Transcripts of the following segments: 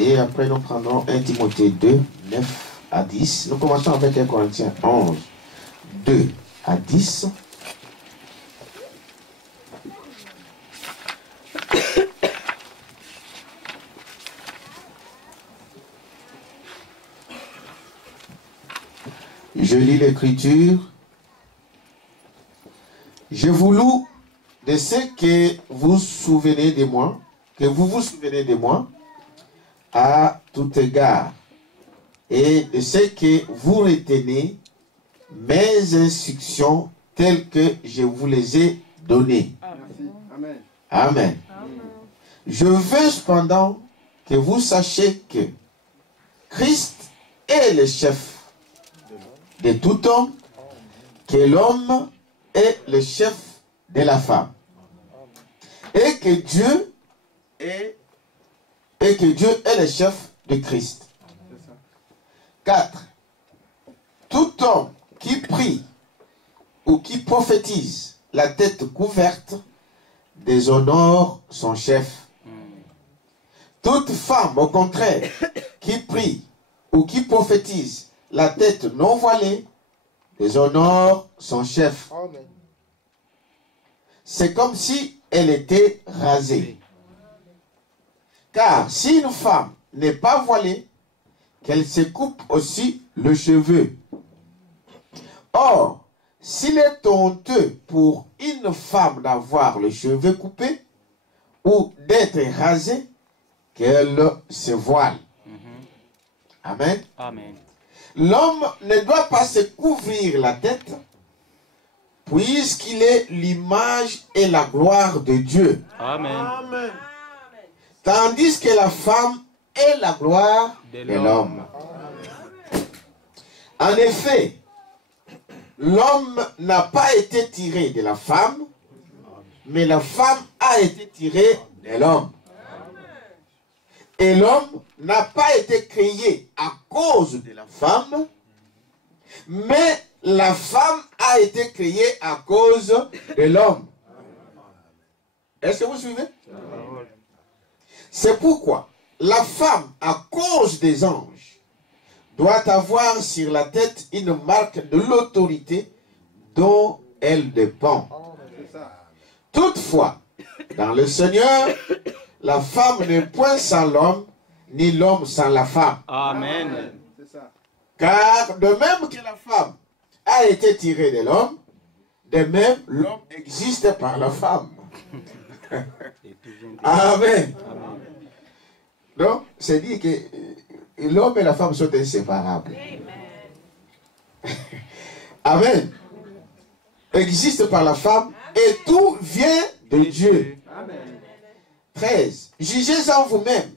Et après, nous prendrons 1 Timothée 2, 9 à 10. Nous commençons avec 1 Corinthiens 11, 2 à 10. Je lis l'Écriture. Je vous loue de ce que vous souvenez de moi, que vous vous souvenez de moi, à tout égard, et de ce que vous retenez mes instructions telles que je vous les ai données. Amen. Amen. Je veux cependant que vous sachiez que Christ est le chef de tout homme, que l'homme est le chef de la femme, et que Dieu est le chef de Christ. 4. Tout homme qui prie ou qui prophétise la tête couverte déshonore son chef. Toute femme, au contraire, qui prie ou qui prophétise la tête non voilée déshonore son chef. C'est comme si elle était rasée. Car si une femme n'est pas voilée, qu'elle se coupe aussi le cheveu. Or, s'il est honteux pour une femme d'avoir le cheveu coupé ou d'être rasée, qu'elle se voile. Amen. Amen. L'homme ne doit pas se couvrir la tête, puisqu'il est l'image et la gloire de Dieu. Amen. Tandis que la femme est la gloire de l'homme. En effet, l'homme n'a pas été tiré de la femme, mais la femme a été tirée de l'homme. Et l'homme n'a pas été créé à cause de la femme, mais la femme a été créée à cause de l'homme. Est-ce que vous suivez? C'est pourquoi la femme, à cause des anges, doit avoir sur la tête une marque de l'autorité dont elle dépend. Toutefois, dans le Seigneur, la femme n'est point sans l'homme, ni l'homme sans la femme. Amen. Car de même que la femme a été tirée de l'homme, de même l'homme existe par la femme. Amen. Donc, c'est dit que l'homme et la femme sont inséparables. Amen. Existe par la femme et tout vient de Dieu. 13. Jugez en vous-même.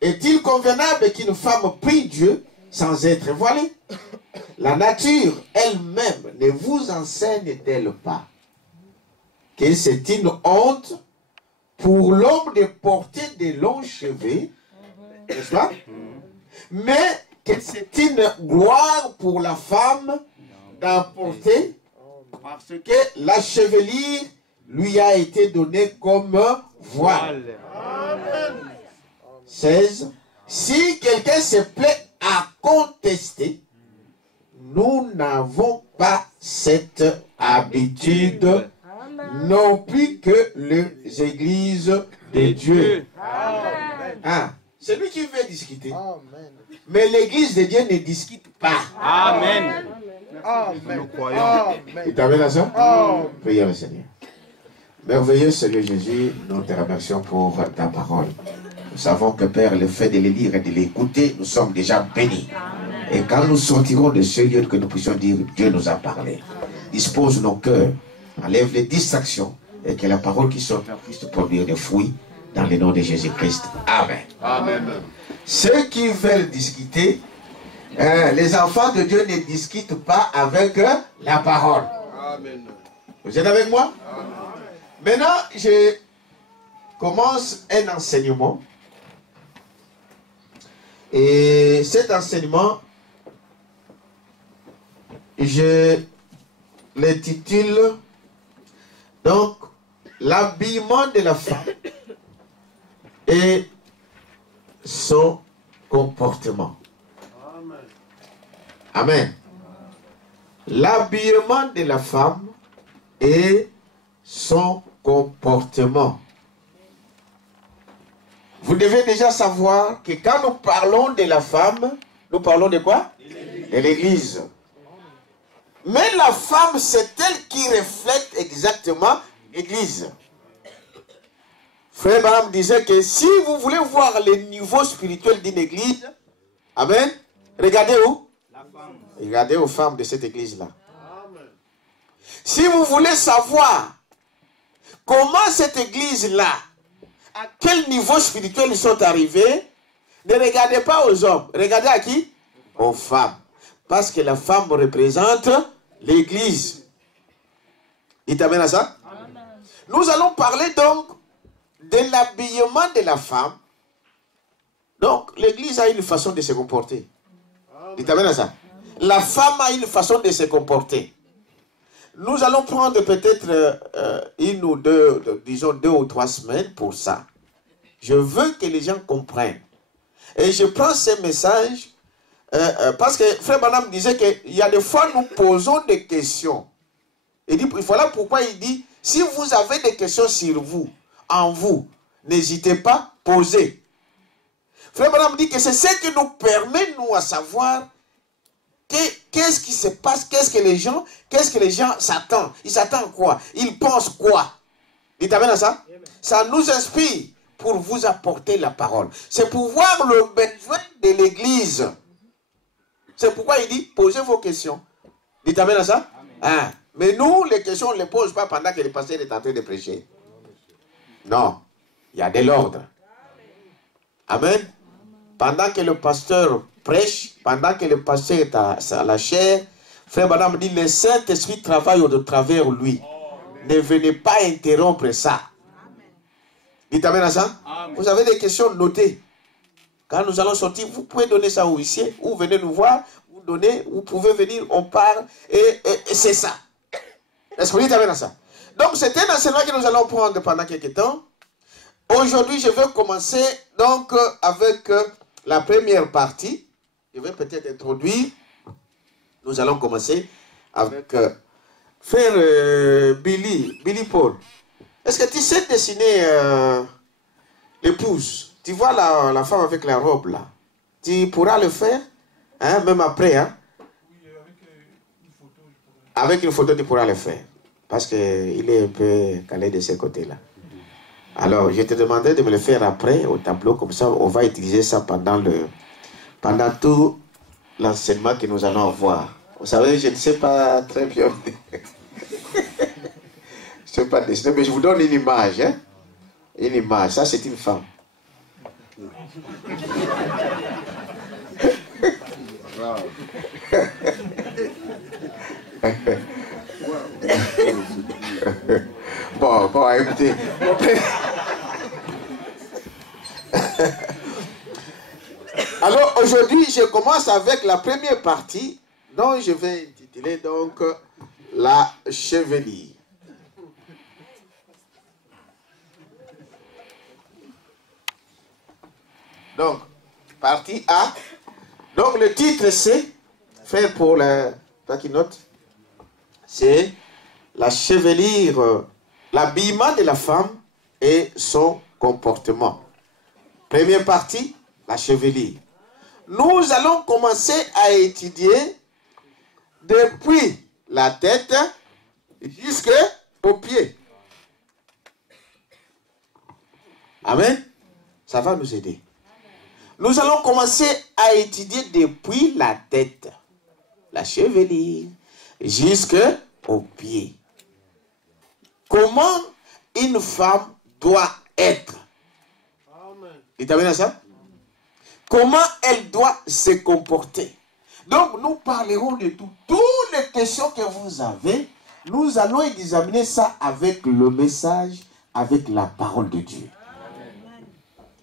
Est-il convenable qu'une femme prie Dieu sans être voilée? La nature elle-même ne vous enseigne-t-elle pas que c'est une honte pour l'homme de porter de longs cheveux, n'est-ce pas? Mais que c'est une gloire pour la femme d'en porter, parce que la chevelure lui a été donnée comme voile. 16. Si quelqu'un se plaît à contester, nous n'avons pas cette habitude non plus que les églises de Dieu. Ah, c'est lui qui veut discuter. Mais l'église de Dieu ne discute pas. Amen. Nous croyons. Tu t'amènes à ça? Prions le Seigneur. Merveilleux Seigneur Jésus, nous te remercions pour ta parole. Nous savons que Père, le fait de les lire et de l'écouter, nous sommes déjà bénis. Et quand nous sortirons de ce lieu, que nous puissions dire, Dieu nous a parlé. Dispose nos cœurs, enlève les distractions, et que la parole qui sort puisse produire des fruits dans le nom de Jésus-Christ. Amen. Amen. Ceux qui veulent discuter, les enfants de Dieu ne discutent pas avec la parole. Amen. Vous êtes avec moi? Maintenant, je commence un enseignement. Et cet enseignement, je l'intitule donc l'habillement de la femme et son comportement. Amen. L'habillement de la femme et son comportement. Vous devez déjà savoir que quand nous parlons de la femme, nous parlons de quoi? De l'Église. Mais la femme, c'est elle qui reflète exactement l'Église. Frère Branham disait que si vous voulez voir le niveau spirituel d'une Église, amen, regardez où? La femme. Regardez aux femmes de cette Église-là. Si vous voulez savoir comment cette Église-là, à quel niveau spirituel ils sont arrivés, ne regardez pas aux hommes. Regardez à qui? Aux femmes. Parce que la femme représente l'Église. Il t'amène à ça? Amen. Nous allons parler donc de l'habillement de la femme. Donc, l'Église a une façon de se comporter. Il t'amène à ça? La femme a une façon de se comporter. Nous allons prendre peut-être une ou deux, disons 2 ou 3 semaines pour ça. Je veux que les gens comprennent. Et je prends ces messages parce que Frère Branham disait qu'il y a des fois nous posons des questions. Il dit, voilà pourquoi il dit, si vous avez des questions sur vous, en vous, n'hésitez pas, posez. Frère Branham dit que c'est ce qui nous permet, nous, à savoir qu'est-ce qui se passe, qu'est-ce que les gens s'attendent. Ils s'attendent à quoi? Ils pensent quoi? Il t'amène à ça? Ça nous inspire pour vous apporter la parole. C'est pour voir le besoin de l'Église. C'est pourquoi il dit, posez vos questions. Il t'amène à ça? Hein? Mais nous, les questions, on ne les pose pas pendant que le pasteur est en train de prêcher. Non. Il y a de l'ordre. Amen. Pendant que le pasteur prêche, pendant que le pasteur est à la chair, Frère Branham dit, le Saint-Esprit travaille au travers lui. Ne venez pas interrompre ça. Il t'amène à ça? Amen. Vous avez des questions, notées. Quand nous allons sortir, vous pouvez donner ça au huissier, ou venez nous voir, vous pouvez venir, on parle, et c'est ça. Est-ce que vous t'amène à ça? Donc c'est un enseignement que nous allons prendre pendant quelques temps. Aujourd'hui, je vais commencer donc avec la première partie. Je vais peut-être introduire. Nous allons commencer avec frère Billy Paul. Est-ce que tu sais dessiner l'épouse? Tu vois la femme avec la robe là? Tu pourras le faire, hein, même après, hein? Oui, avec une photo, je pourrais. Avec une photo, tu pourras le faire. Parce qu'il est un peu calé de ce côté-là. Alors, je te demandais de me le faire après au tableau, comme ça, on va utiliser ça pendant tout l'enseignement que nous allons avoir. Vous savez, je ne sais pas très bien. Je ne sais pas dessiner, mais je vous donne une image. Hein? Une image. Ça, c'est une femme. Bon, écoutez. Alors, aujourd'hui, je commence avec la première partie, dont je vais intituler donc la chevelure. Donc, partie A. Donc, le titre, c'est, fait pour toi qui note, c'est la chevelure, l'habillement de la femme et son comportement. Première partie, la chevelure. Nous allons commencer à étudier depuis la tête jusqu'aux pieds. Amen. Ça va nous aider. Nous allons commencer à étudier depuis la tête, la chevelure, jusqu'aux pieds. Comment une femme doit être. Il t'amène à ça? Comment elle doit se comporter. Donc, nous parlerons de tout. Toutes les questions que vous avez, nous allons examiner ça avec le message, avec la parole de Dieu.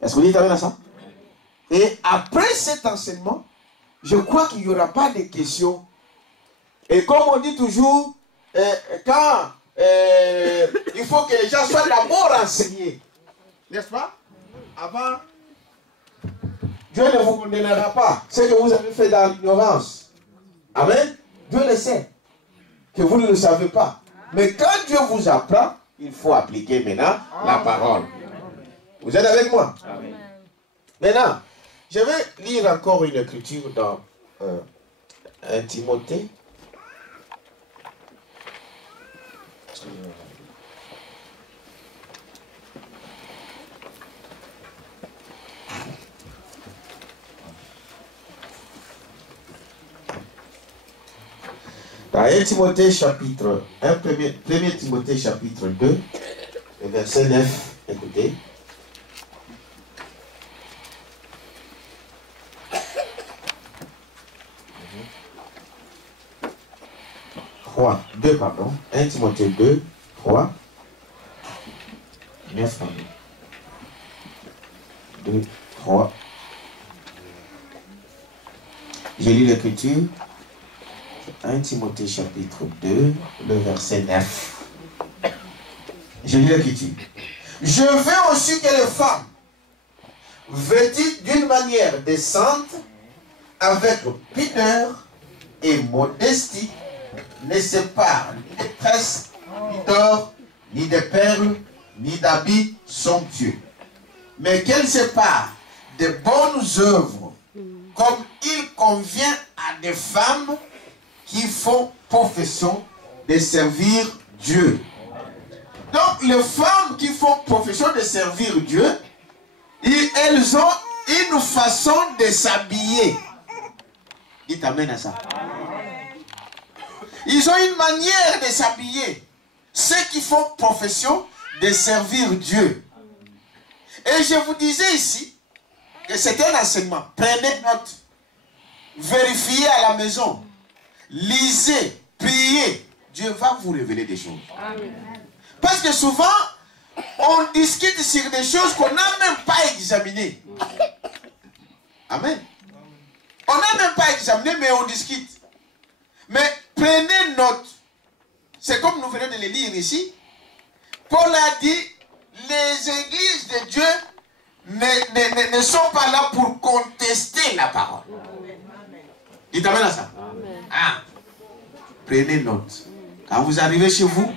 Est-ce que vous t'amène à ça? Et après cet enseignement, je crois qu'il n'y aura pas de questions. Et comme on dit toujours, quand il faut que les gens soient d'abord renseignés. N'est-ce pas? Avant Dieu ne vous condamnera pas. Ce que vous avez fait dans l'ignorance. Amen. Dieu le sait. Que vous ne le savez pas. Mais quand Dieu vous apprend, il faut appliquer maintenant la parole. Vous êtes avec moi? Amen. Maintenant, je vais lire encore une écriture dans 1 Timothée. Dans 1 Timothée chapitre 1, 1 Timothée chapitre 2, le verset 9, écoutez. Trois, 2, pardon. 1 Timothée 2, 3, 9, pardon. 2, 3. J'ai lu l'écriture. 1 Timothée chapitre 2, le verset 9. J'ai lu l'écriture. Je veux aussi que les femmes, vêtues d'une manière décente, avec pudeur et modestie, ne séparent ni de tresses, ni d'or, ni de perles, ni d'habits somptueux, mais qu'elles séparent de bonnes œuvres, comme il convient à des femmes qui font profession de servir Dieu. Donc, les femmes qui font profession de servir Dieu, elles ont une façon de s'habiller. Dites amen à ça. Ils ont une manière de s'habiller. Ceux qui font profession de servir Dieu. Et je vous disais ici que c'est un enseignement. Prenez note. Vérifiez à la maison. Lisez, priez, Dieu va vous révéler des choses. Amen. Parce que souvent, on discute sur des choses qu'on n'a même pas examinées. Amen. On n'a même pas examiné, mais on discute. Mais prenez note. C'est comme nous venons de le lire ici. Paul a dit, les églises de Dieu ne sont pas là pour contester la parole. Dites amen à ça. Ah, prenez note. Quand vous arrivez chez vous,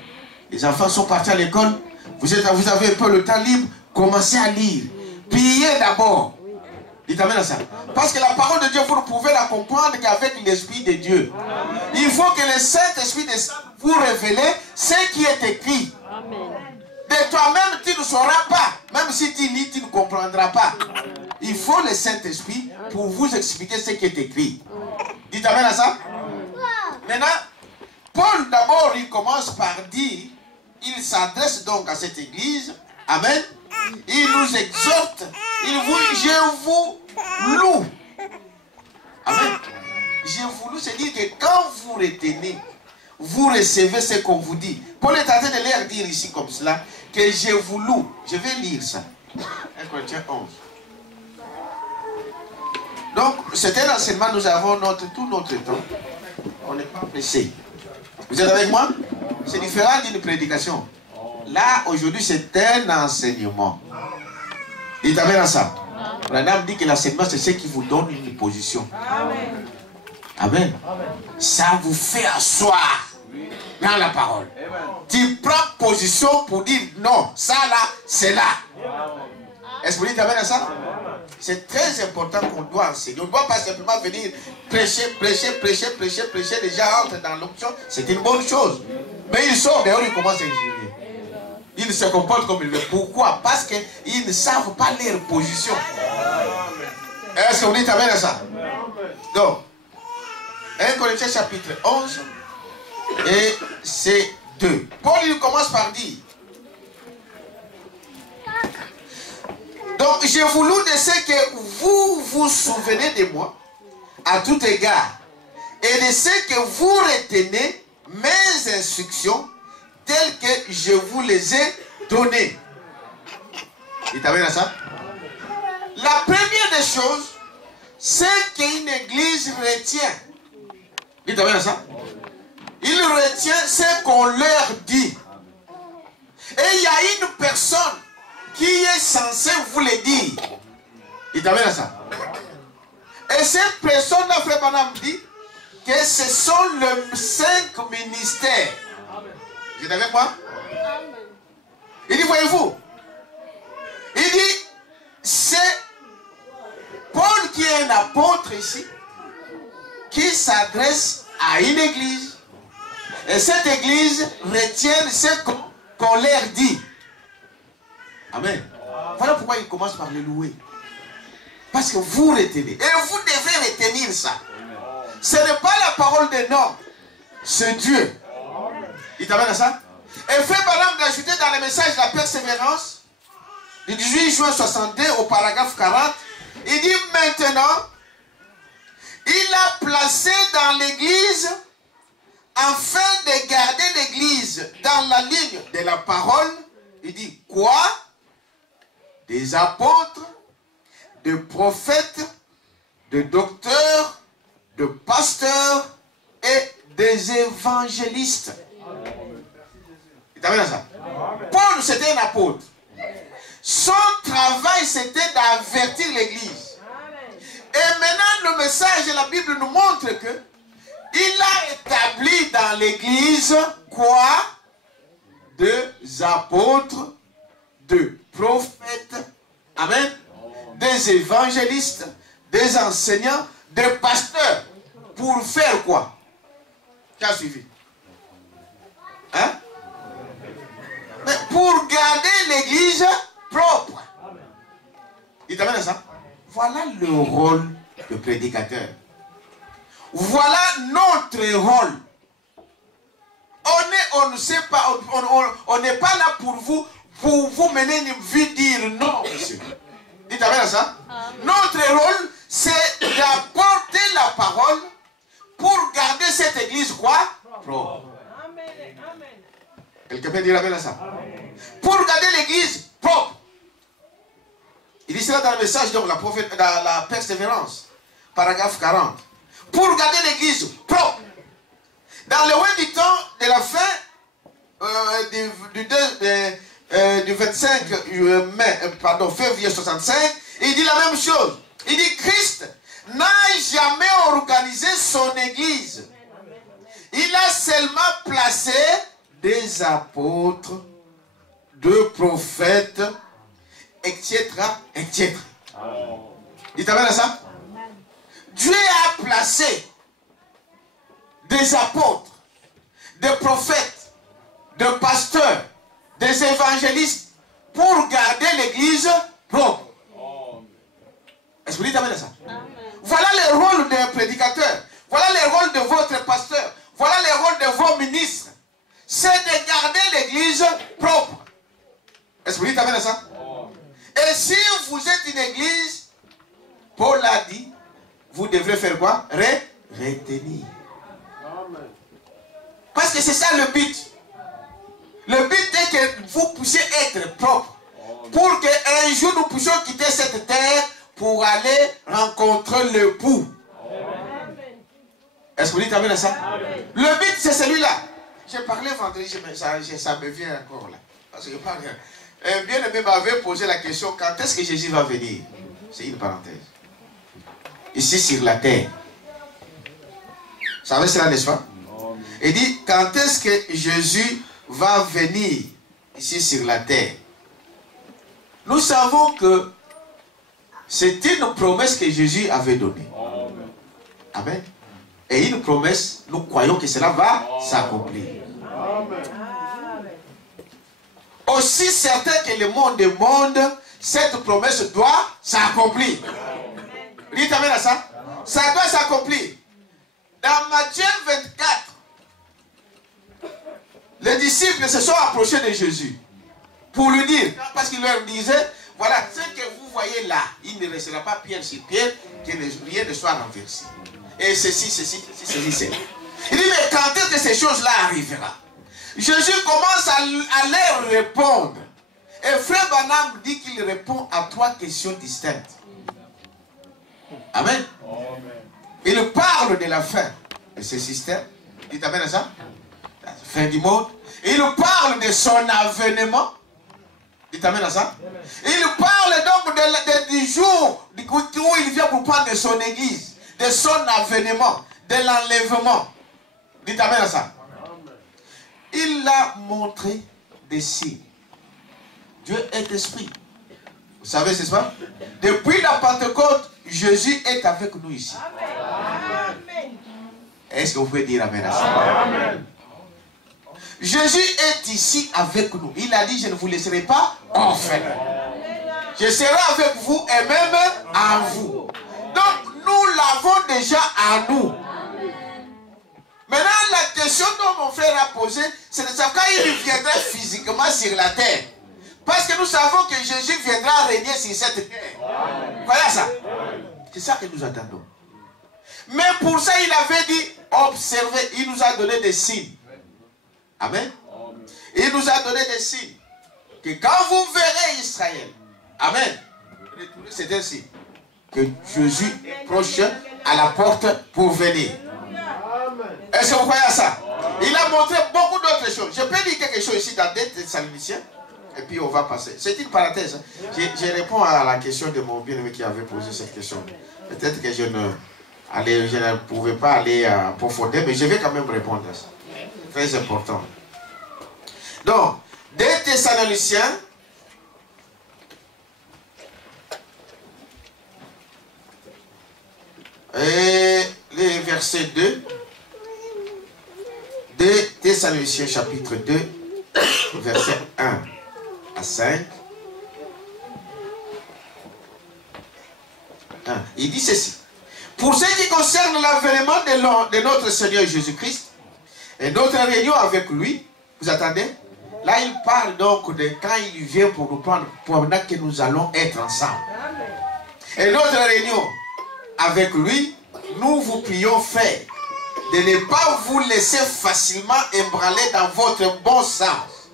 les enfants sont partis à l'école, vous avez un peu le temps libre, commencez à lire. Priez d'abord. Dites amen à ça. Parce que la parole de Dieu, vous ne pouvez la comprendre qu'avec l'Esprit de Dieu. Il faut que le Saint-Esprit vous révèle ce qui est écrit. De toi-même, tu ne sauras pas. Même si tu lis, tu ne comprendras pas. Il faut le Saint-Esprit pour vous expliquer ce qui est écrit. Dites amen à ça. Maintenant, Paul d'abord, il commence par dire, il s'adresse donc à cette église. Amen. Il nous exhorte. Je vous loue. Amen. Je vous loue, c'est dire que quand vous retenez, vous recevez ce qu'on vous dit. Paul est en train de leur dire ici comme cela, que je vous loue. Je vais lire ça. 1 Corinthiens 11. Donc, c'est un enseignement, nous avons tout notre temps. On n'est pas pressé. Vous êtes avec moi? C'est différent d'une prédication. Là, aujourd'hui, c'est un enseignement. Dites amen à ça. La dame dit que l'enseignement, c'est ce qui vous donne une position. Amen. Amen. Ça vous fait asseoir dans la parole. Tu prends position pour dire non, ça là, c'est là. Est-ce que vous dites amen à ça? C'est très important qu'on doit enseigner. On ne doit pas simplement venir prêcher. Les gens entrent dans l'option. C'est une bonne chose. Mais ils sortent dehors, ils commencent à injurier. Ils se comportent comme ils veulent. Pourquoi? Parce qu'ils ne savent pas leur position. Est-ce que vous dites amen à ça? Donc, 1 Corinthiens chapitre 11 et c'est 2. Paul, il commence par dire, donc, je vous loue de ce que vous vous souvenez de moi, à tout égard, et de ce que vous retenez mes instructions, telles que je vous les ai données. Il t'amène à ça? La première des choses, c'est qu'une église retient. Il t'amène à ça? Il retient ce qu'on leur dit. Et il y a une personne qui est censé vous le dire. Il t'amène à ça. Et cette personne, frère Branham dit que ce sont les 5 ministères. Vous êtes avec moi? Il dit, voyez-vous, il dit, c'est Paul qui est un apôtre ici, qui s'adresse à une église. Et cette église retient ce qu'on leur dit. Amen. Voilà pourquoi il commence par le louer. Parce que vous retenez. Et vous devez retenir ça. Ce n'est pas la parole d'un homme. C'est Dieu. Il t'amène à ça? Et frère Branham d'ajouter dans le message de la persévérance, du 18 juin 62 au paragraphe 40, il dit maintenant, il a placé dans l'église, afin de garder l'église dans la ligne de la parole, il dit quoi? Des apôtres, des prophètes, des docteurs, des pasteurs et des évangélistes. Il t'amène à ça? Paul, c'était un apôtre. Son travail, c'était d'avertir l'église. Et maintenant, le message de la Bible nous montre que il a établi dans l'église quoi? Des apôtres, des prophètes, amen, des évangélistes, des enseignants, des pasteurs. Pour faire quoi? Qui a suivi? Hein? Mais pour garder l'église propre. Il t'amène à ça? Voilà le rôle de prédicateur. Voilà notre rôle. On ne sait pas, on n'est pas là pour vous mener une vie dire non, monsieur. Il t'amène à ça? Notre rôle, c'est d'apporter la parole pour garder cette église quoi? Propre. Quelqu'un peut dire amen à ça? Pour garder l'église propre. Il dit cela dans le message, donc dans la persévérance, paragraphe 40. Pour garder l'église propre. Dans le web du temps de la fin du 25 février 65, il dit la même chose. Il dit Christ n'a jamais organisé son église. Il a seulement placé des apôtres, des prophètes, etc., etc. Il t'amène à ça? Dieu a placé des apôtres, des prophètes, des pasteurs, des évangélistes pour garder l'église propre. Est-ce que vous t'amène à ça? Voilà le rôle d'un prédicateur. Voilà le rôle de votre pasteur. Voilà le rôle de vos ministres. C'est de garder l'église propre. Est-ce que vous t'amène à ça? Et si vous êtes une église, Paul a dit, vous devrez faire quoi? Retenir. Parce que c'est ça le but. Le but est que vous puissiez être propre. Pour qu'un jour nous puissions quitter cette terre pour aller rencontrer l'époux. Est-ce que vous dites amen à ça? Le but c'est celui-là. J'ai parlé vendredi, ça me vient encore là. Parce que je parle. Un bien-aimé m'avait posé la question, quand est-ce que Jésus va venir? C'est une parenthèse. Ici sur la terre. Vous savez cela, n'est-ce pas? Il dit, quand est-ce que Jésus va venir ici sur la terre? Nous savons que c'est une promesse que Jésus avait donnée. Amen. Et une promesse, nous croyons que cela va s'accomplir. Aussi certain que le monde demande, cette promesse doit s'accomplir. Dites amen à ça. Ça doit s'accomplir. Dans Matthieu 24, les disciples se sont approchés de Jésus pour lui dire, parce qu'il leur disait, voilà, ce que vous voyez là, il ne restera pas pierre sur pierre, que rien ne soit renversé. Et ceci. Il dit, mais quand est-ce que ces choses-là arriveront? Jésus commence à leur répondre. Et frère Branham dit qu'il répond à 3 questions distinctes. Amen. Il parle de la fin de ce système. Il t'amène à ça? La fin du monde. Il parle de son avènement. Il t'amène à ça? Il parle donc du jour où il vient pour prendre moment de son église, de son avènement, de l'enlèvement. Dites amen à ça. Il a montré des signes. Dieu est esprit. Vous savez, c'est ça? Depuis la Pentecôte, Jésus est avec nous ici. Est-ce que vous pouvez dire amen à ça? Amen. Jésus est ici avec nous. Il a dit, je ne vous laisserai pas orphelins. Je serai avec vous et même en vous. Donc, nous l'avons déjà en nous. Maintenant, la question dont mon frère a posé, c'est de savoir quand il viendrait physiquement sur la terre. Parce que nous savons que Jésus viendra régner sur cette terre. Voilà ça. C'est ça que nous attendons. Mais pour ça, il avait dit, observez, il nous a donné des signes. Amen. Il nous a donné des signes. Que quand vous verrez Israël, amen, c'est ainsi que Jésus est proche à la porte pour venir. Est-ce que vous croyez à ça? Il a montré beaucoup d'autres choses. Je peux dire quelque chose ici dans 2 Thessaloniciens. Et puis on va passer. C'est une parenthèse. Je réponds à la question de mon bien-aimé qui avait posé cette question. Peut-être que je ne pouvais pas aller à profondeur, mais je vais quand même répondre à ça. Très important. Donc, 2 Thessaloniciens, et les versets 2, 2 Thessaloniciens chapitre 2, verset 1 à 5. Il dit ceci. Pour ce qui concerne l'avènement de notre Seigneur Jésus-Christ et notre réunion avec lui, vous attendez? Là, il parle donc de quand il vient pour nous prendre pendant que nous allons être ensemble. Et notre réunion avec lui, nous vous prions, frères, de ne pas vous laisser facilement ébranler dans votre bon sens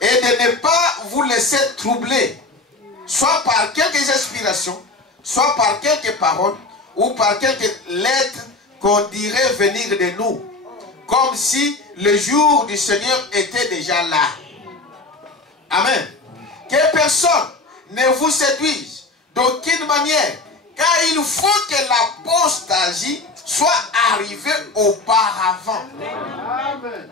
et de ne pas vous laisser troubler, soit par quelques inspirations, soit par quelques paroles ou par quelques lettres qu'on dirait venir de nous, comme si le jour du Seigneur était déjà là. Amen. Que personne ne vous séduise d'aucune manière, car il faut que l'apostasie soit arrivée auparavant. Amen.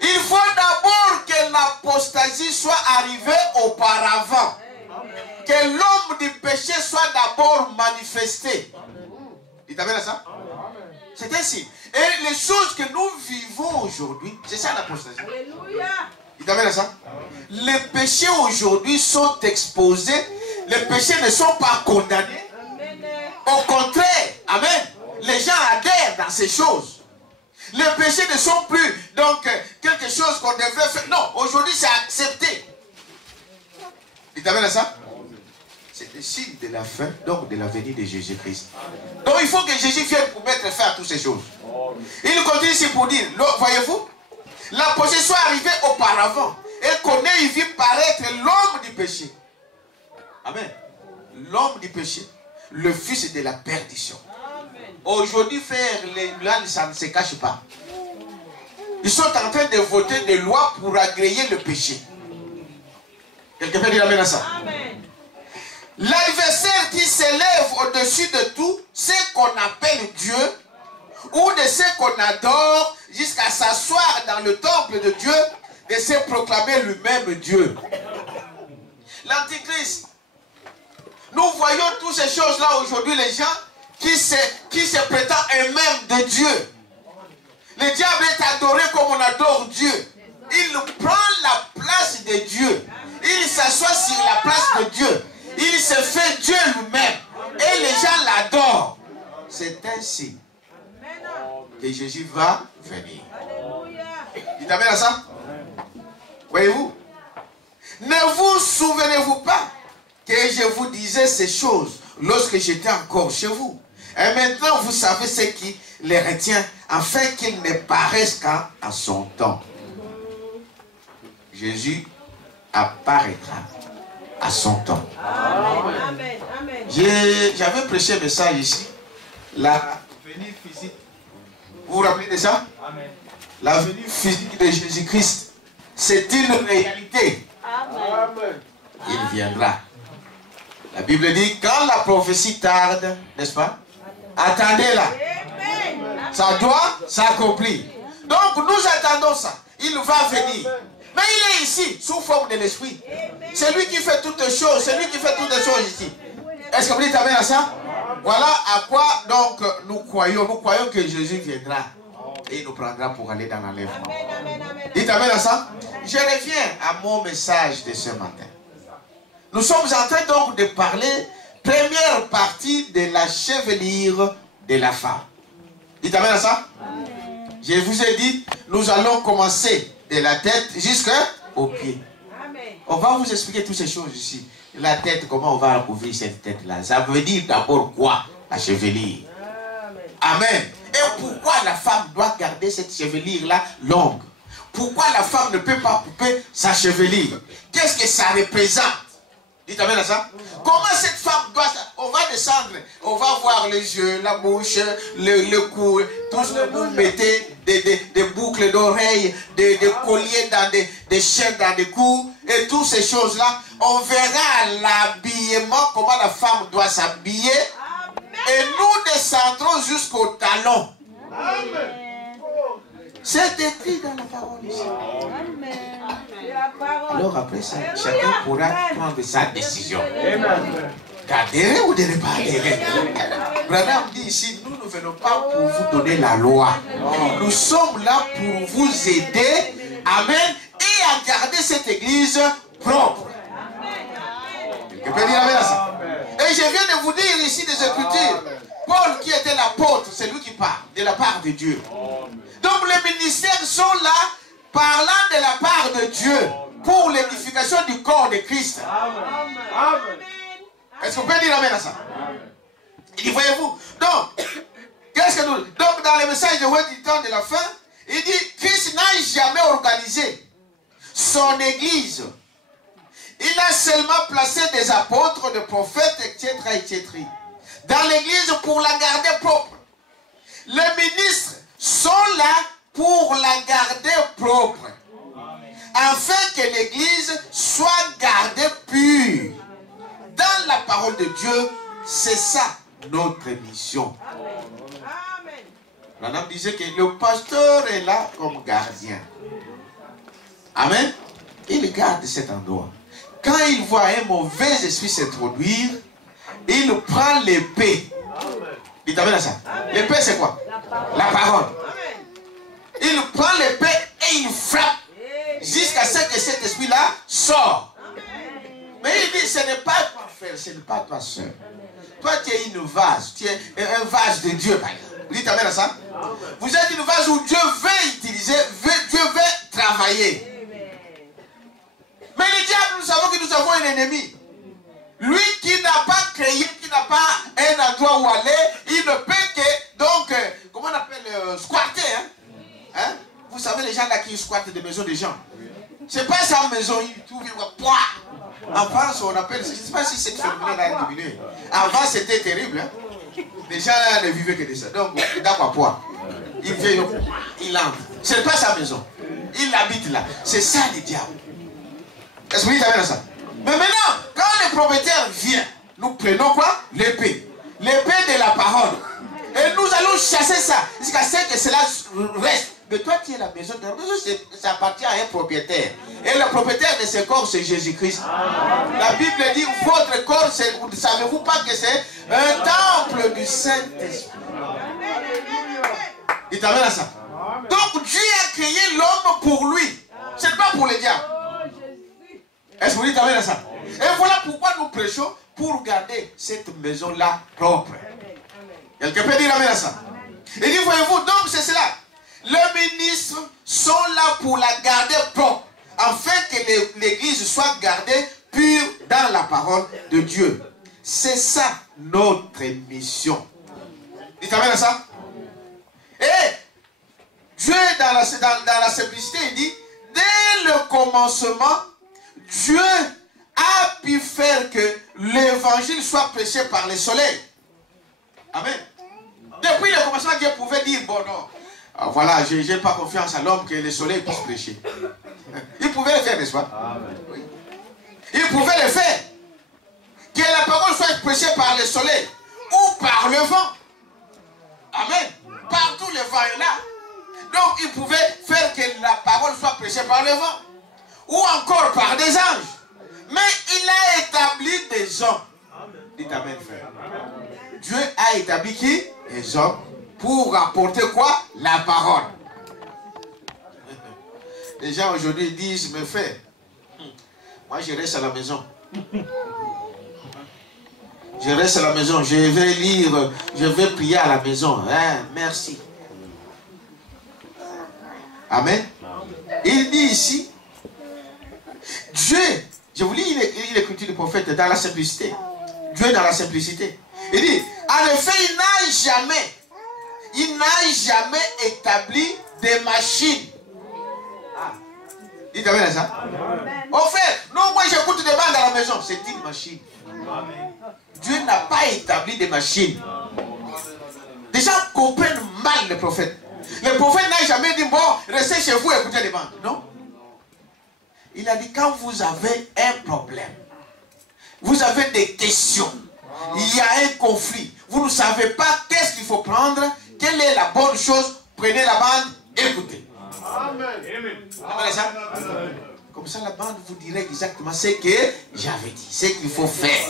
Il faut d'abord que l'apostasie soit arrivée auparavant. Que l'homme du péché soit d'abord manifesté. Dites amen à ça? C'est ainsi. Et les choses que nous vivons aujourd'hui, c'est ça l'apostasie. Alléluia. Dites amen à ça? Les péchés aujourd'hui sont exposés. Les péchés ne sont pas condamnés. Au contraire, amen, les gens adhèrent dans ces choses. Les péchés ne sont plus donc quelque chose qu'on devrait faire. Non, aujourd'hui c'est accepté. Dites amen à ça? C'est le signe de la fin, donc de la venue de Jésus-Christ. Donc il faut que Jésus vienne pour mettre fin à toutes ces choses. Il continue ici pour dire, voyez-vous, l'apostat soit arrivé auparavant et qu'on ait vu paraître l'homme du péché. Amen. L'homme du péché, le fils de la perdition. Aujourd'hui, faire les lois, ça ne se cache pas. Ils sont en train de voter des lois pour agréer le péché. Quelqu'un peut dire amen à ça? Amen. L'adversaire qui s'élève au-dessus de tout, ce qu'on appelle Dieu, ou de ce qu'on adore, jusqu'à s'asseoir dans le temple de Dieu, de se proclamer lui-même Dieu. L'Antichrist. Nous voyons toutes ces choses-là aujourd'hui, les gens qui se prétendent eux-mêmes de Dieu. Le diable est adoré comme on adore Dieu. Il prend la place de Dieu. Il s'assoit sur la place de Dieu. Il se fait Dieu lui-même. Et les gens l'adorent. C'est ainsi que Jésus va venir. Dites amen à ça? Voyez-vous? Ne vous souvenez-vous pas que je vous disais ces choses lorsque j'étais encore chez vous? Et maintenant vous savez ce qui les retient, afin qu'ils ne paraissent qu'à son temps. Jésus apparaîtra à son temps. Amen. J'avais prêché un message ici. La venue physique. Vous vous rappelez de ça? Amen. La venue physique de Jésus-Christ, c'est une réalité. Amen. Il viendra. La Bible dit, quand la prophétie tarde, n'est-ce pas? Attendez-la. Ça doit s'accomplir. Donc nous attendons ça. Il va venir. Mais il est ici, sous forme de l'esprit. C'est lui qui fait toutes les choses. C'est lui qui fait toutes les choses ici. Est-ce que vous dites amen à ça? Voilà à quoi donc nous croyons. Nous croyons que Jésus viendra. Et il nous prendra pour aller dans l'enlèvement. Dites amen à ça? Je reviens à mon message de ce matin. Nous sommes en train donc de parler, première partie de la chevelure de la femme. Dites amen à ça? Je vous ai dit, nous allons commencer de la tête jusqu'aux pieds. On va vous expliquer toutes ces choses ici. La tête, comment on va recouvrir cette tête-là? Ça veut dire d'abord quoi? La chevelure. Amen. Et pourquoi la femme doit garder cette chevelure-là longue? Pourquoi la femme ne peut pas couper sa chevelure? Qu'est-ce que ça représente? Dites amen à ça. Comment cette femme doit... On va descendre, on va voir les yeux, la bouche, le cou, tout ce que vous mettez, des boucles d'oreilles, des colliers dans des chaînes dans des cous, et toutes ces choses-là. On verra l'habillement, comment la femme doit s'habiller. Et nous descendrons jusqu'au talon. C'est écrit dans la parole ici. Alors après ça, chacun pourra prendre sa décision. D'adhérer ou de ne pas adhérer. Branham dit ici, nous ne venons pas pour vous donner la loi. Nous sommes là pour vous aider, amen, et à garder cette église propre. Quelqu'un peut dire amen à ça? Et je viens de vous dire ici des Écritures. Paul qui était l'apôtre, c'est lui qui parle, de la part de Dieu. Donc les ministères sont là, parlant de la part de Dieu, pour l'édification du corps de Christ. Est-ce qu'on peut dire amen à ça? Il dit, voyez-vous, donc, qu'est-ce que nous... Donc dans le message de Word du temps de la fin, il dit, Christ n'a jamais organisé son église. Il a seulement placé des apôtres, des prophètes, etc., etc. dans l'église pour la garder propre. Les ministres sont là pour la garder propre. Afin que l'église soit gardée pure. Dans la parole de Dieu, c'est ça notre mission. L'homme disait que le pasteur est là comme gardien. Amen. Il garde cet endroit. Quand il voit un mauvais esprit s'introduire, il prend l'épée. Dites amen à ça. L'épée c'est quoi? La parole. Il prend l'épée et il frappe jusqu'à ce que cet esprit-là sort. Mais il dit, ce n'est pas toi frère, ce n'est pas toi seul. Toi tu es une vase, tu es un vase de Dieu par exemple. Dites amen à ça. Vous êtes une vase où Dieu veut utiliser, Dieu veut travailler. Mais le diable, nous savons que nous avons un ennemi. Lui qui n'a pas créé, qui n'a pas un endroit où aller, il ne peut que, donc, comment on appelle, squatter. Hein? Vous savez les gens là qui squattent des maisons des gens. C'est pas sa maison, il trouve, en France, on appelle, je ne sais pas si cette phénomène-là a diminué. Avant, c'était terrible. Hein? Les gens là ne vivaient que de ça. Donc, d'accord, poids. Il vient, il entre. Ce n'est pas sa maison. Il habite là. C'est ça le diable. Est-ce que vous dites amen à ça? Mais maintenant, quand le propriétaire vient, nous prenons quoi? L'épée. L'épée de la parole. Et nous allons chasser ça. Jusqu'à ce que cela reste. Mais toi, tu es la maison. La maison, ça appartient à un propriétaire. Et le propriétaire de ce corps, c'est Jésus-Christ. La Bible dit, votre corps, ne savez-vous pas que c'est un temple du Saint-Esprit? Il t'amène à ça. Donc, Dieu a créé l'homme pour lui. Ce n'est pas pour le diable. Est-ce que vous dites amen à ça? Et voilà pourquoi nous prêchons pour garder cette maison-là propre. Quelqu'un peut dire amen à ça? Et dit, voyez-vous, donc c'est cela. Les ministres sont là pour la garder propre, afin que l'église soit gardée pure dans la parole de Dieu. C'est ça notre mission. Dites amen à ça? Et Dieu, dans la simplicité, il dit, dès le commencement, Dieu a pu faire que l'évangile soit prêché par le soleil. Amen. Depuis le commencement, Dieu pouvait dire, bon non, voilà, je n'ai pas confiance à l'homme que le soleil puisse prêcher. Il pouvait le faire, n'est-ce pas? Oui. Il pouvait le faire. Que la parole prêcher par le soleil ou par le vent. Amen. Partout le vent est là. Donc il pouvait faire que la parole soit prêchée par le vent. Ou encore par des anges. Mais il a établi des hommes. Dites amen, frère. Dieu a établi qui? Des hommes. Pour apporter quoi? La parole. Les gens aujourd'hui disent, mais frère, moi je reste à la maison. Je reste à la maison, je vais lire, je vais prier à la maison. Hein, merci. Amen. Il dit ici, Dieu, je vous lis l'écriture du prophète dans la simplicité. Dieu dans la simplicité. Il dit, en effet, il n'a jamais établi des machines. Ah. Il t'avait dit ça? Au fait, non, moi j'écoute des bandes à la maison. C'est une machine. Dieu n'a pas établi des machines. Les gens comprennent mal le prophète. Le prophète n'a jamais dit, bon, restez chez vous et écoutez les bandes. Non. Il a dit, quand vous avez un problème, vous avez des questions, il y a un conflit, vous ne savez pas qu'est-ce qu'il faut prendre, quelle est la bonne chose, prenez la bande, écoutez. Amen. Amen. Comme ça, la bande vous dirait exactement ce que j'avais dit, ce qu'il faut faire.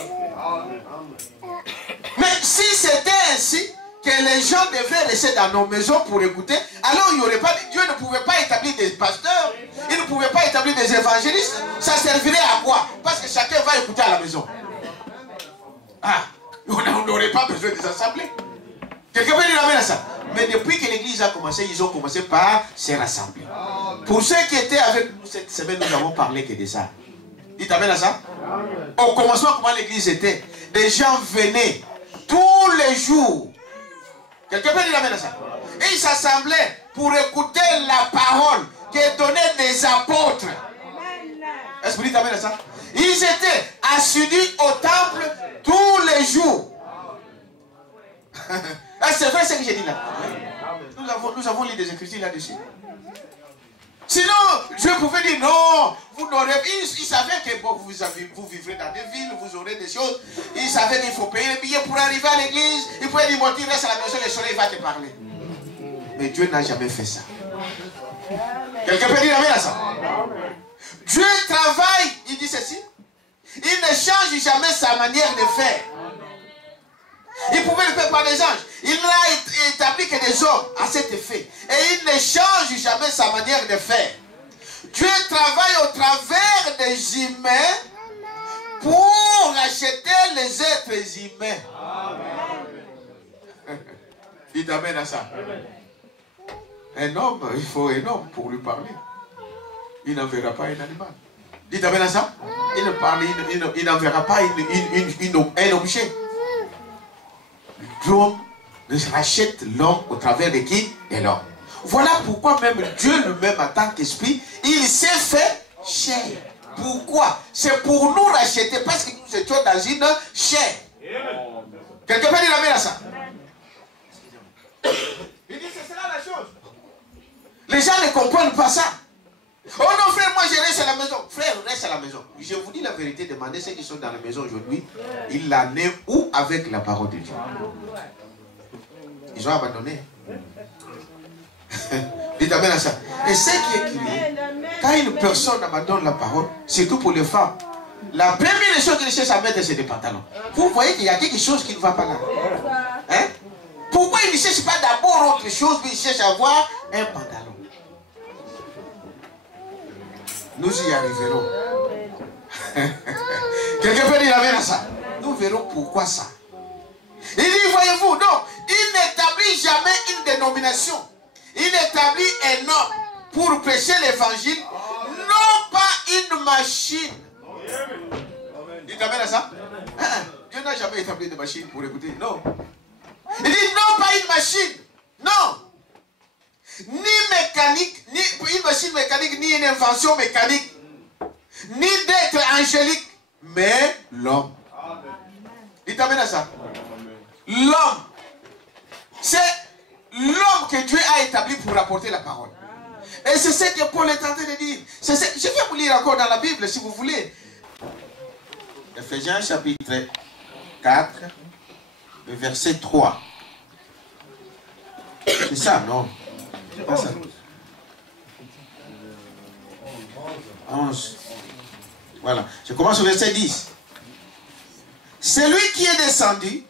Mais si c'était ainsi, que les gens devaient rester dans nos maisons pour écouter, alors il n'y aurait pas, Dieu ne pouvait pas établir des pasteurs, il ne pouvait pas établir des évangélistes. Ça servirait à quoi? Parce que chacun va écouter à la maison. Ah, on n'aurait pas besoin des assemblées. Quelqu'un peut dire amen à ça. Mais depuis que l'église a commencé, ils ont commencé par se rassembler. Pour ceux qui étaient avec nous cette semaine, nous n'avons parlé que de ça. Dites amen à ça. Au commencement, comment l'église était? Des gens venaient tous les jours. Quelqu'un peut dire amen à ça. Et ils s'assemblaient pour écouter la parole qui est donnée des apôtres. Est-ce que vous dites amen à ça? Ils étaient assidus au temple tous les jours. C'est vrai ce que j'ai dit là. Nous avons lu des écritures là-dessus. Sinon, Dieu pouvait dire non, vous n'aurez. Il savait que bon, vous vivrez dans des villes, vous aurez des choses. Il savait qu'il faut payer les billets pour arriver à l'église. Il pouvait dire, bon, tu restes à la maison, le soleil va te parler. Mais Dieu n'a jamais fait ça. Quelqu'un peut dire amen à ça? Dieu travaille, il dit ceci. Il ne change jamais sa manière de faire. Il pouvait le faire par des anges. Il n'a établi que des hommes à cet effet. Et il ne change jamais sa manière de faire. Dieu travaille au travers des humains pour acheter les êtres humains. Amen. Dites amen à ça. Un homme, il faut un homme pour lui parler. Il n'enverra pas un animal. Dites amen à ça. Il ne parle, il n'enverra pas un objet. L'homme rachète l'homme au travers de qui? De l'homme. Voilà pourquoi même Dieu lui-même en tant qu'esprit, il s'est fait chair. Pourquoi? C'est pour nous racheter parce que nous étions dans une chair. Quelqu'un peut dire amen à ça? Il dit c'est cela la chose. Les gens ne comprennent pas ça. Oh non frère, moi je reste à la maison. Frère, reste à la maison. Je vous dis la vérité, demandez ceux qui sont dans la maison aujourd'hui. Ils la naissent où avec la parole de Dieu? Ils ont abandonné. Dites amen à ça. Et ce qui est curieux, quand une personne abandonne la parole, surtout pour les femmes, la première chose qu'ils cherchent à mettre, c'est des pantalons. Vous voyez qu'il y a quelque chose qui ne va pas là. Hein? Pourquoi ils ne cherchent pas d'abord autre chose, mais ils cherchent à avoir un pantalon? Nous y arriverons. Quelqu'un peut dire amen à ça? Nous verrons pourquoi ça. Il dit, voyez-vous, non, il n'établit jamais une dénomination. Il établit un homme pour prêcher l'évangile, non pas une machine. Dites amen à ça? Dieu n'a jamais établi de machine pour écouter, non. Il dit non pas une machine, non. Ni mécanique, ni une machine mécanique, ni une invention mécanique, ni d'être angélique, mais l'homme. Dites amen à ça. L'homme. C'est l'homme que Dieu a établi pour apporter la parole. Et c'est ce que Paul est en train de dire. Je vais vous lire encore dans la Bible si vous voulez. Ephésiens chapitre 4, le verset 3. C'est ça, non? C'est pas ça. 11. Voilà. Je commence au verset 10. Celui qui est descendu,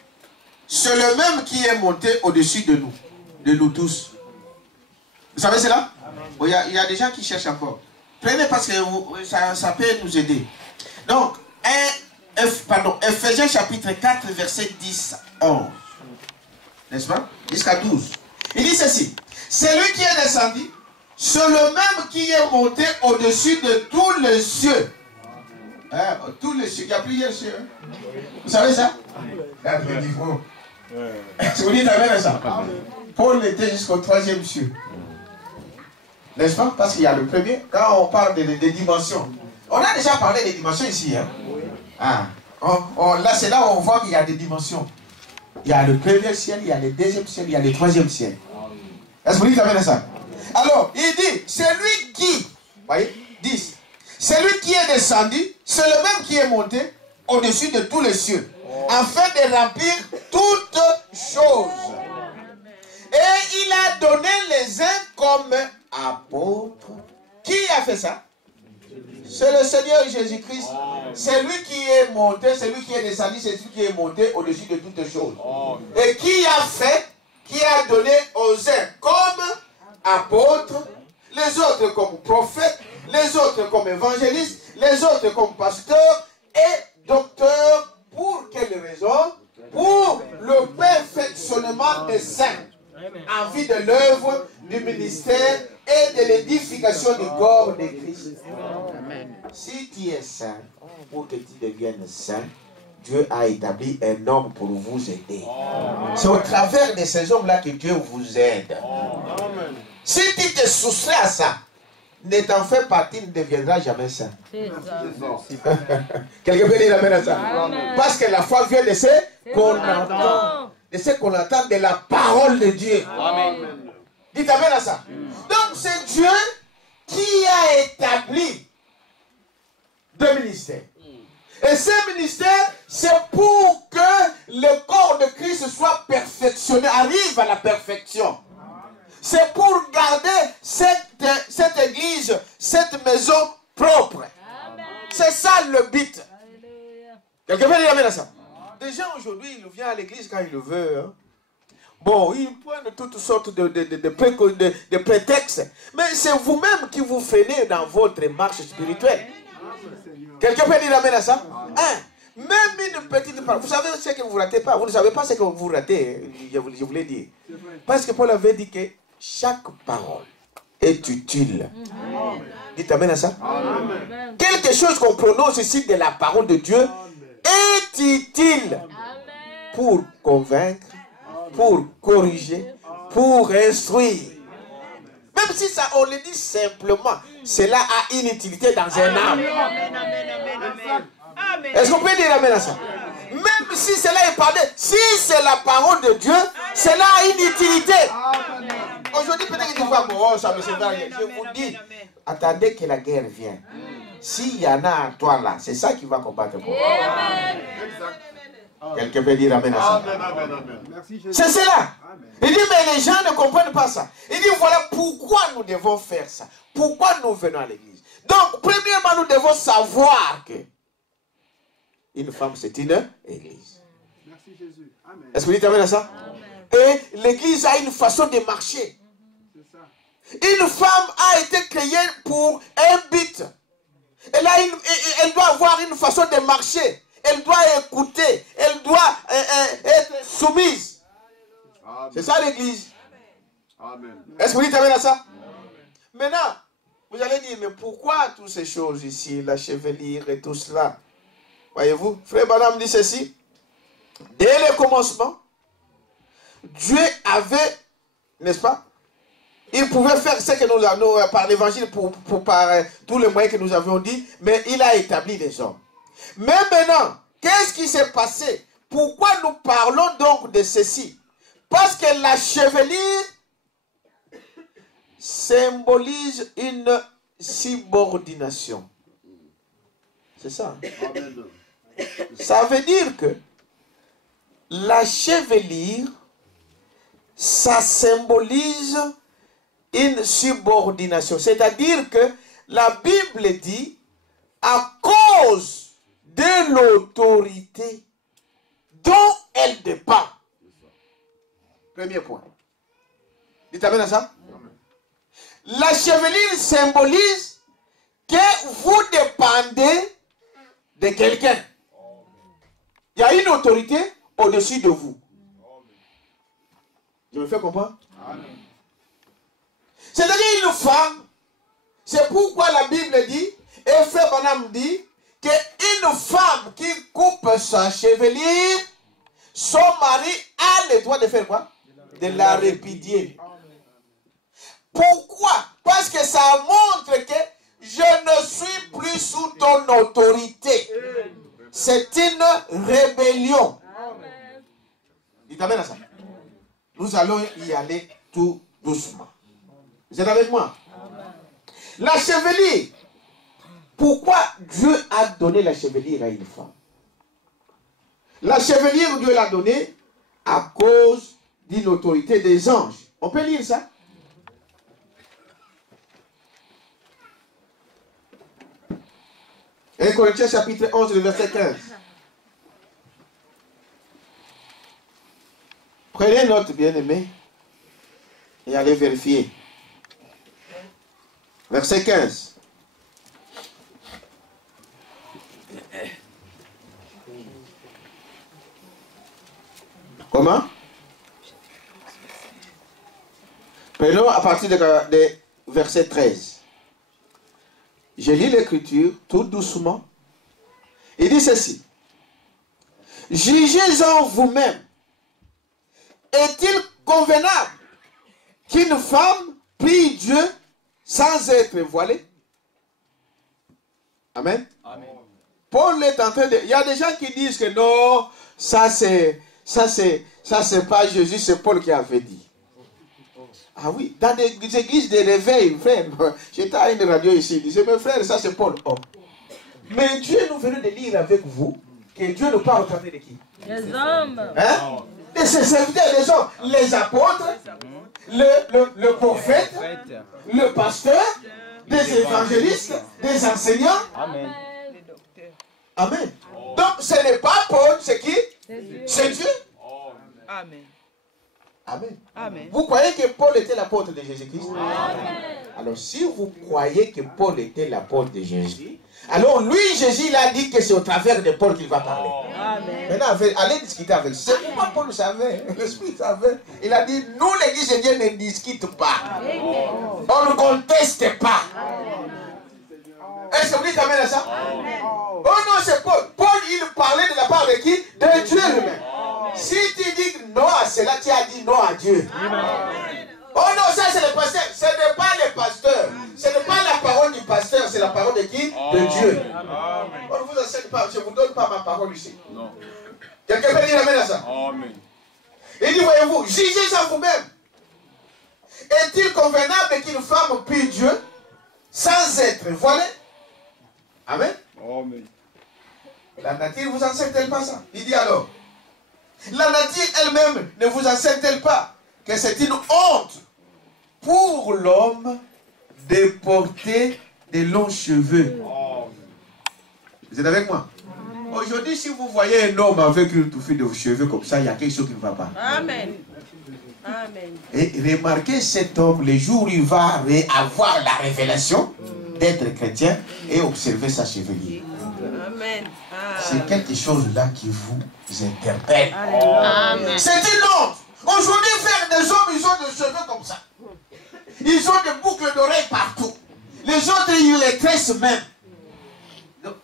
c'est le même qui est monté au-dessus de nous tous. Vous savez cela? Bon, il y a des gens qui cherchent encore. Prenez parce que ça peut nous aider. Donc, Ephésiens chapitre 4, verset 10, 11. N'est-ce pas? Jusqu'à 12. Il dit ceci. C'est lui qui est descendu, c'est le même qui est monté au-dessus de tous les cieux. Hein? Tous les cieux. Il y a plusieurs cieux. Hein? Vous savez ça? Vous dites amen à ça? Paul était jusqu'au 3e cieux. N'est-ce pas? Parce qu'il y a le premier. Quand on parle des dimensions. On a déjà parlé des dimensions ici. Hein? Ah. Là, c'est là où on voit qu'il y a des dimensions. Il y a le premier ciel, il y a le deuxième ciel, il y a le 3e ciel. Est-ce que vous dites amen à ça? Alors, il dit, c'est lui qui, voyez, 10. C'est lui qui est descendu, c'est le même qui est monté au-dessus de tous les cieux, afin de remplir toutes choses. Et il a donné les uns comme apôtres. Qui a fait ça? C'est le Seigneur Jésus-Christ. C'est lui qui est monté, c'est lui qui est descendu, c'est lui qui est monté au-dessus de toutes choses. Et qui a fait, qui a donné aux uns comme apôtres, les autres comme prophètes, les autres comme évangélistes, les autres comme pasteurs et docteurs. Pour quelle raison? Pour le perfectionnement des saints, en vue de l'œuvre du ministère et de l'édification du corps de Christ. Si tu es saint, pour que tu deviennes saint, Dieu a établi un homme pour vous aider. C'est au travers de ces hommes-là que Dieu vous aide. Si tu te soustrais à ça, ne t'en fais pas, tu ne deviendras jamais saint. Quelqu'un peut dire amen à ça? Parce que la foi vient de ce qu'on entend. De ce qu'on entend de la parole de Dieu. Amen. Dites amen à ça. Donc c'est Dieu qui a établi deux ministères. Et ce ministère, c'est pour que le corps de Christ soit perfectionné, arrive à la perfection. C'est pour garder cette église, cette maison propre. C'est ça le but. Quelqu'un peut dire amen à ça? Des gens aujourd'hui, ils viennent à l'église quand ils le veulent. Hein. Bon, ils prennent toutes sortes de prétextes. Mais c'est vous-même qui vous freinez dans votre marche spirituelle. Quelqu'un peut dire amen à ça? Hein? Même une petite parole. Vous savez ce que vous ne ratez pas. Vous ne savez pas ce que vous ratez. Je voulais dire. Parce que Paul avait dit que chaque parole est utile. Dites amen à ça? Amen. Quelque chose qu'on prononce ici de la parole de Dieu est utile pour convaincre, pour corriger, pour instruire. Même si ça, on le dit simplement, cela a une utilité dans un âme. Est-ce qu'on peut dire amen à ça? Même si cela est parlé, si c'est la parole de Dieu, cela a une utilité. Aujourd'hui, peut-être que tu vois, bon, ça me sert à rien. Je vous dis, attendez que la guerre vienne. S'il y en a en toi là, c'est ça qui va combattre pour vous. Quelqu'un peut dire amen à ça? C'est cela. Il dit, mais les gens ne comprennent pas ça. Il dit, voilà pourquoi nous devons faire ça. Pourquoi nous venons à l'église. Donc, premièrement, nous devons savoir que une femme, c'est une église. Merci Jésus. Amen. Est-ce que vous dites amen à ça? Amen. Et l'église a une façon de marcher. Une femme a été créée pour un but. Elle doit avoir une façon de marcher. Elle doit écouter. Elle doit être soumise. C'est ça l'église. Est-ce que vous dites amen à ça? Amen. Maintenant, vous allez dire, mais pourquoi toutes ces choses ici, la chevelure et tout cela? Voyez-vous, Frère Branham dit ceci. Dès le commencement, Dieu avait, n'est-ce pas? Il pouvait faire ce que nous avons par l'évangile, par tous les moyens que nous avions dit, mais il a établi les hommes. Mais maintenant, qu'est-ce qui s'est passé? Pourquoi nous parlons donc de ceci? Parce que la chevelure symbolise une subordination. C'est ça. Ça veut dire que la chevelure, ça symbolise une subordination. C'est-à-dire que la Bible dit, à cause de l'autorité dont elle dépend. Premier point. Dites amen à ça? La chevelure symbolise que vous dépendez de quelqu'un. Il y a une autorité au-dessus de vous. Je me fais comprendre? C'est-à-dire une femme, c'est pourquoi la Bible dit, et Frère Branham dit, qu'une femme qui coupe sa chevelure, son mari a le droit de faire quoi? De la répudier. Pourquoi? Parce que ça montre que je ne suis plus sous ton autorité. C'est une rébellion. Dites amen à ça. Nous allons y aller tout doucement. Vous êtes avec moi? La chevelure. Pourquoi Dieu a donné la chevelure à une femme? La chevelure, Dieu l'a donnée à cause d'une autorité des anges. On peut lire ça? Et Corinthiens chapitre 11, le verset 15. Prenez note, bien-aimés, et allez vérifier. Verset 15. Comment? Prenons à partir de verset 13. Je lis l'écriture tout doucement. Il dit ceci. Jugez-en vous-même. Est-il convenable qu'une femme prie Dieu sans être voilée? Amen. Amen. Paul est en train de... Il y a des gens qui disent que non, ça c'est pas Jésus, c'est Paul qui avait dit. Ah oui, dans des églises de réveil, frère, j'étais à une radio ici, il disait, mais frère, ça c'est Paul. Oh. Mais Dieu nous venait de lire avec vous que Dieu ne parle au travers de qui? Les hommes. Hein? De ses serviteurs, les hommes, les apôtres, le prophète, le pasteur, des évangélistes, des enseignants. Amen. Amen. Donc ce n'est pas Paul, c'est qui? C'est Dieu. Amen. Amen. Amen. Vous croyez que Paul était l'apôtre de Jésus-Christ? Alors si vous croyez que Paul était l'apôtre de Jésus, alors lui, Jésus, il a dit que c'est au travers de Paul qu'il va parler. Amen. Maintenant, allez discuter avec lui. C'est pourquoi Paul le savait. L'Esprit savait. Il a dit, nous, l'Église de Dieu, ne discute pas. On ne conteste pas. Est-ce que vous dites amen à ça? Oh non, c'est Paul. Paul, il parlait de la part de qui? De Dieu lui-même. Si tu dis non à cela, tu as dit non à Dieu. Oh non, ça c'est le pasteur. Ce n'est pas le pasteur. Ce n'est pas la parole du pasteur, c'est la parole de qui? De Dieu. On ne vous enseigne pas, je ne vous donne pas ma parole ici. Non. Quelqu'un peut dire amen à ça? Amen. Il dit, voyez-vous, jugez-en vous-même. Est-il convenable qu'une femme prie Dieu sans être voilée? Amen. Amen. La nature vous enseigne-t-elle pas ça? Il dit alors, la nature elle-même ne vous enseigne-t-elle pas que c'est une honte pour l'homme de porter de longs cheveux? Vous êtes avec moi? Aujourd'hui, si vous voyez un homme avec une touffée de cheveux comme ça, il y a quelque chose qui ne va pas. Amen. Amen. Et remarquez cet homme, le jour où il va avoir la révélation d'être chrétien et observer sa chevelure. Amen. C'est quelque chose là qui vous interpelle. C'est une honte. Aujourd'hui, faire des hommes, ils ont des cheveux comme ça. Ils ont des boucles d'oreilles partout. Les autres, ils les tressent même. Donc,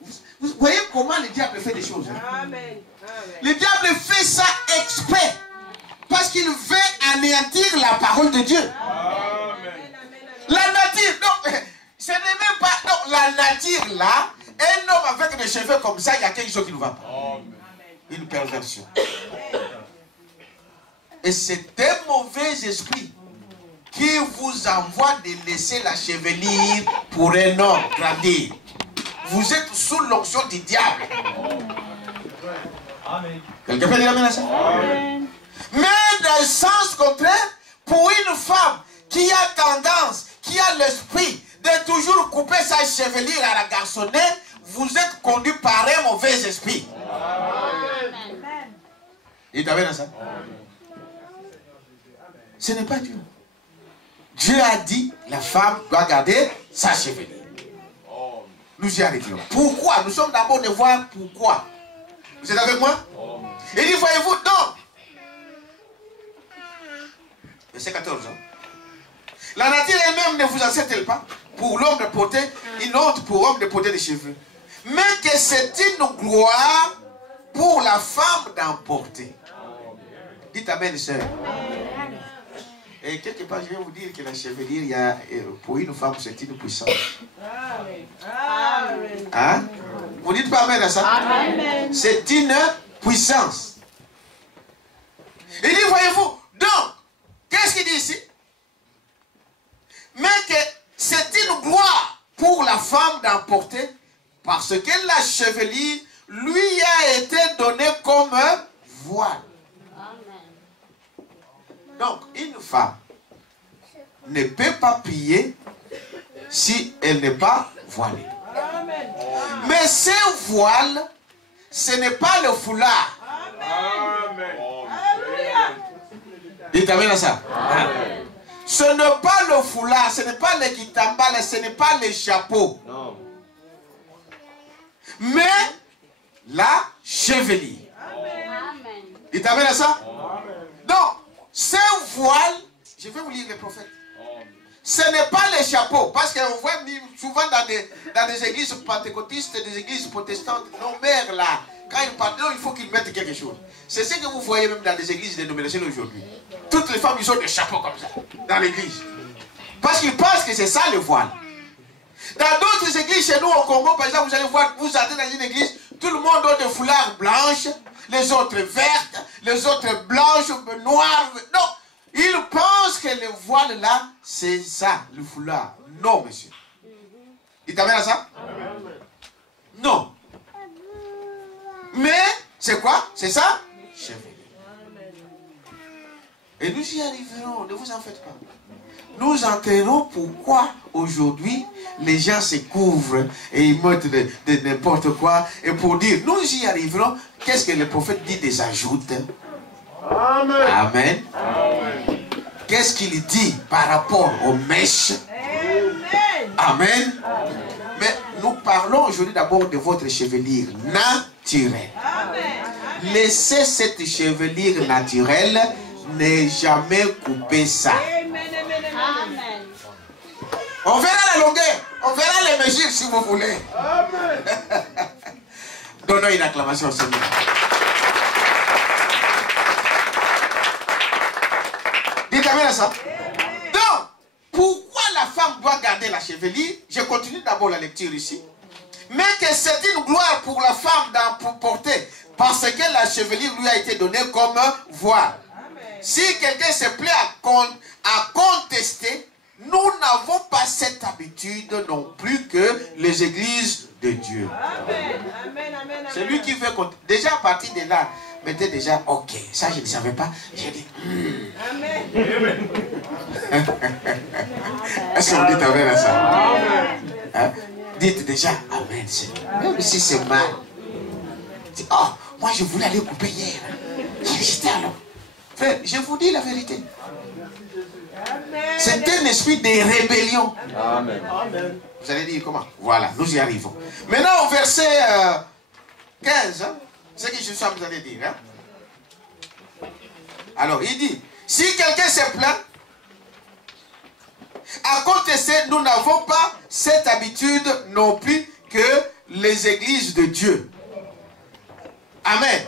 vous voyez comment le diable fait des choses. Hein? Amen. Le diable fait ça exprès. Parce qu'il veut anéantir la parole de Dieu. Amen. La nature, non, ce n'est même pas... Non, la nature là, un homme avec des cheveux comme ça, il y a quelque chose qui ne va pas. Amen. Une perversion. Et c'est un mauvais esprit qui vous envoie de laisser la chevelure pour un homme grandir. Vous êtes sous l'onction du diable. Quelqu'un peut dire amen à ça? Amen. Mais dans le sens contraire, pour une femme qui a tendance, qui a l'esprit de toujours couper sa chevelure à la garçonnette, vous êtes conduit par un mauvais esprit. Amen. Il est amen à ça? Ce n'est pas Dieu. Dieu a dit, la femme doit garder sa chevelure. Nous y arrivons. Pourquoi? Nous sommes d'abord de voir pourquoi. Vous êtes avec moi? Il dit, voyez-vous, donc, verset 14. La nature elle-même ne vous enseigne-t-elle pas pour l'homme de porter une honte pour l'homme de porter des cheveux, mais que c'est une gloire pour la femme d'en porter. Dites amen, sœur. Et quelque part, je vais vous dire que la chevelure, pour une femme, c'est une puissance. Hein? Vous dites pas amen à ça? Amen. C'est une puissance. Il dit, voyez-vous, donc, qu'est-ce qu'il dit ici? Mais que c'est une gloire pour la femme d'emporter, parce que la chevelure lui a été donnée comme un voile. Donc, une femme ne peut pas prier si elle n'est pas voilée. Mais ce voile, ce n'est pas le foulard. Dites amen à ça. Amen. Ce n'est pas le foulard, ce n'est pas le kitambala, ce n'est pas le chapeau. Non. Mais la chevelure. Amen. Dites amen à ça. Amen. Donc, ce voile, je vais vous lire les prophètes. Ce n'est pas le chapeau, parce qu'on voit souvent dans des églises pentecôtistes, des églises protestantes, nos mères là, quand ils parlent, il faut qu'ils mettent quelque chose. C'est ce que vous voyez même dans les églises dénominationnelles aujourd'hui. Toutes les femmes, ils ont des chapeaux comme ça, dans l'église. Parce qu'ils pensent que c'est ça le voile. Dans d'autres églises, chez nous au Congo, par exemple, vous allez voir, vous entrez dans une église, tout le monde a des foulards blanches, les autres vertes, les autres blanches, noires. Non, ils pensent que le voile là, c'est ça, le foulard. Non, monsieur. Il t'amène à ça? Non. Mais, c'est quoi? C'est ça? Chevelure. Et nous y arriverons, ne vous en faites pas. Nous entrerons pourquoi aujourd'hui les gens se couvrent et ils mettent de n'importe quoi. Et pour dire, nous y arriverons, qu'est-ce que le prophète dit des ajoutes? Amen. Amen. Amen. Qu'est-ce qu'il dit par rapport aux mèches? Amen. Amen. Amen. Mais nous parlons aujourd'hui d'abord de votre chevelure naturelle. Amen. Laissez cette chevelure naturelle, ne jamais couper ça. Amen. On verra la longueur, on verra les mesures si vous voulez. Amen. Donnons une acclamation au Seigneur. Dites amen à ça. Donc, pourquoi la femme doit garder la chevelure? Je continue d'abord la lecture ici. Mais que c'est une gloire pour la femme d'en porter, parce que la chevelure lui a été donnée comme voile. Si quelqu'un se plaît à contester, nous n'avons pas cette habitude non plus que les églises de Dieu. Amen. Amen, amen, c'est lui qui veut contester. Déjà à partir de là, mettez déjà, ok, ça je ne savais pas. J'ai dit, Amen. Est-ce que vous dites amen à ça? Amen. Hein? Dites déjà amen, Seigneur. Même si c'est mal. Dites, oh, moi je voulais aller couper hier. J'étais alors. Frère, je vous dis la vérité. C'est un esprit de rébellion. Amen. Vous allez dire comment? Voilà, nous y arrivons. Maintenant au verset 15, hein, c'est ce que je suis en train de dire. Hein. Alors il dit, si quelqu'un se plaint, à contester, nous n'avons pas cette habitude non plus que les églises de Dieu. Amen.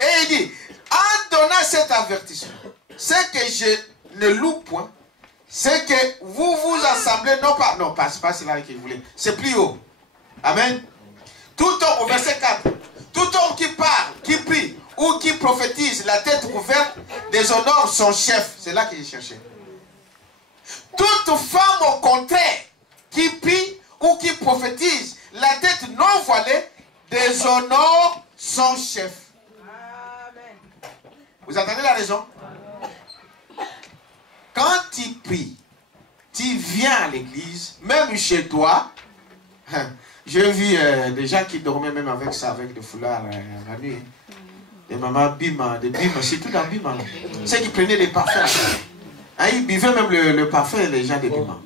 Et il dit, en donnant cet avertissement, ce que je ne loue point, c'est que vous vous assemblez, non pas cela qu'il voulait, c'est plus haut. Amen. Tout homme, au verset 4, tout homme qui parle, qui prie ou qui prophétise la tête couverte déshonore son chef. C'est là que j'ai cherché. Toute femme au contraire qui prie ou qui prophétise la tête non voilée déshonore son chef. Vous entendez la raison? Quand tu pries, tu viens à l'église, même chez toi. J'ai vu des gens qui dormaient même avec ça, avec des foulards la nuit. Des mamans Bima, des Bima, c'est tout dans Bima. Ceux qui prenaient des parfums. Hein, ils buvaient même le parfum, les gens de Bima.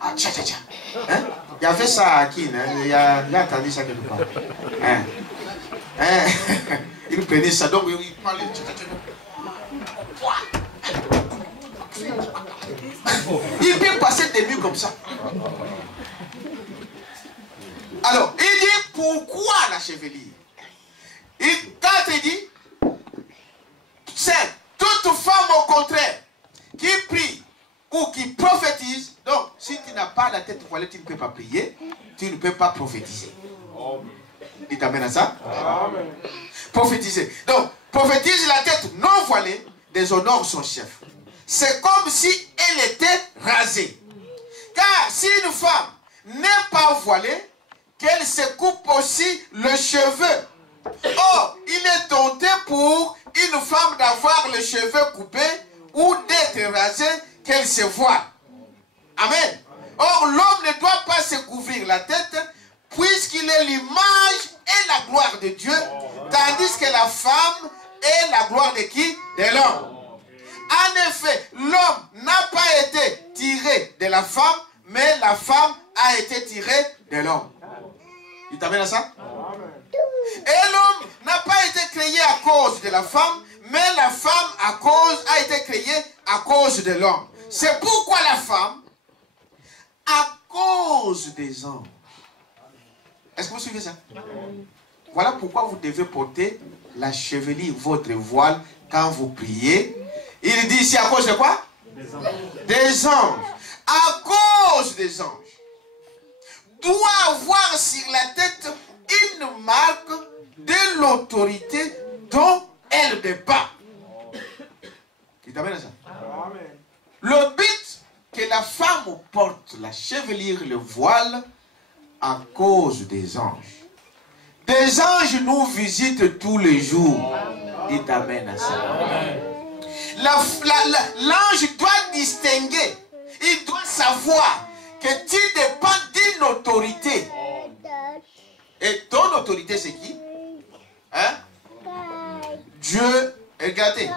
Ah, tcha, tcha, tcha. Hein? Il y avait ça à Kin, hein? Il a entendu ça quelque part. Hein? Hein? Ils prenaient ça, donc ils parlaient. Il peut passer des nuits comme ça. Alors, il dit pourquoi la chevelure? Quand il dit, c'est toute femme au contraire qui prie ou qui prophétise. Donc, si tu n'as pas la tête voilée, tu ne peux pas prier, tu ne peux pas prophétiser. Il t'amène à ça? Amen. Prophétiser. Donc, prophétise la tête non voilée, déshonore son chef. C'est comme si elle était rasée. Car si une femme n'est pas voilée, qu'elle se coupe aussi le cheveu. Or, il est tenté pour une femme d'avoir les cheveux coupés ou d'être rasée qu'elle se voile. Amen. Or, l'homme ne doit pas se couvrir la tête puisqu'il est l'image et la gloire de Dieu, tandis que la femme est la gloire de qui? De l'homme. En effet, l'homme n'a pas été tiré de la femme, mais la femme a été tirée de l'homme. Il t'amène à ça? Et l'homme n'a pas été créé à cause de la femme, mais la femme a été créée à cause de l'homme. C'est pourquoi la femme, à cause des hommes. Est-ce que vous suivez ça? Voilà pourquoi vous devez porter la chevelure, votre voile, quand vous priez. Il dit ici à cause de quoi? Des anges. Des anges. À cause des anges. Doit avoir sur la tête une marque de l'autorité dont elle dépend. Il t'amène à ça? Amen. Le but que la femme porte la chevelure, le voile, à cause des anges. Des anges nous visitent tous les jours. Il t'amène à ça. L'ange doit distinguer. Il doit savoir que tu dépends d'une autorité. Et ton autorité, c'est qui? Hein? Dieu. Regardez.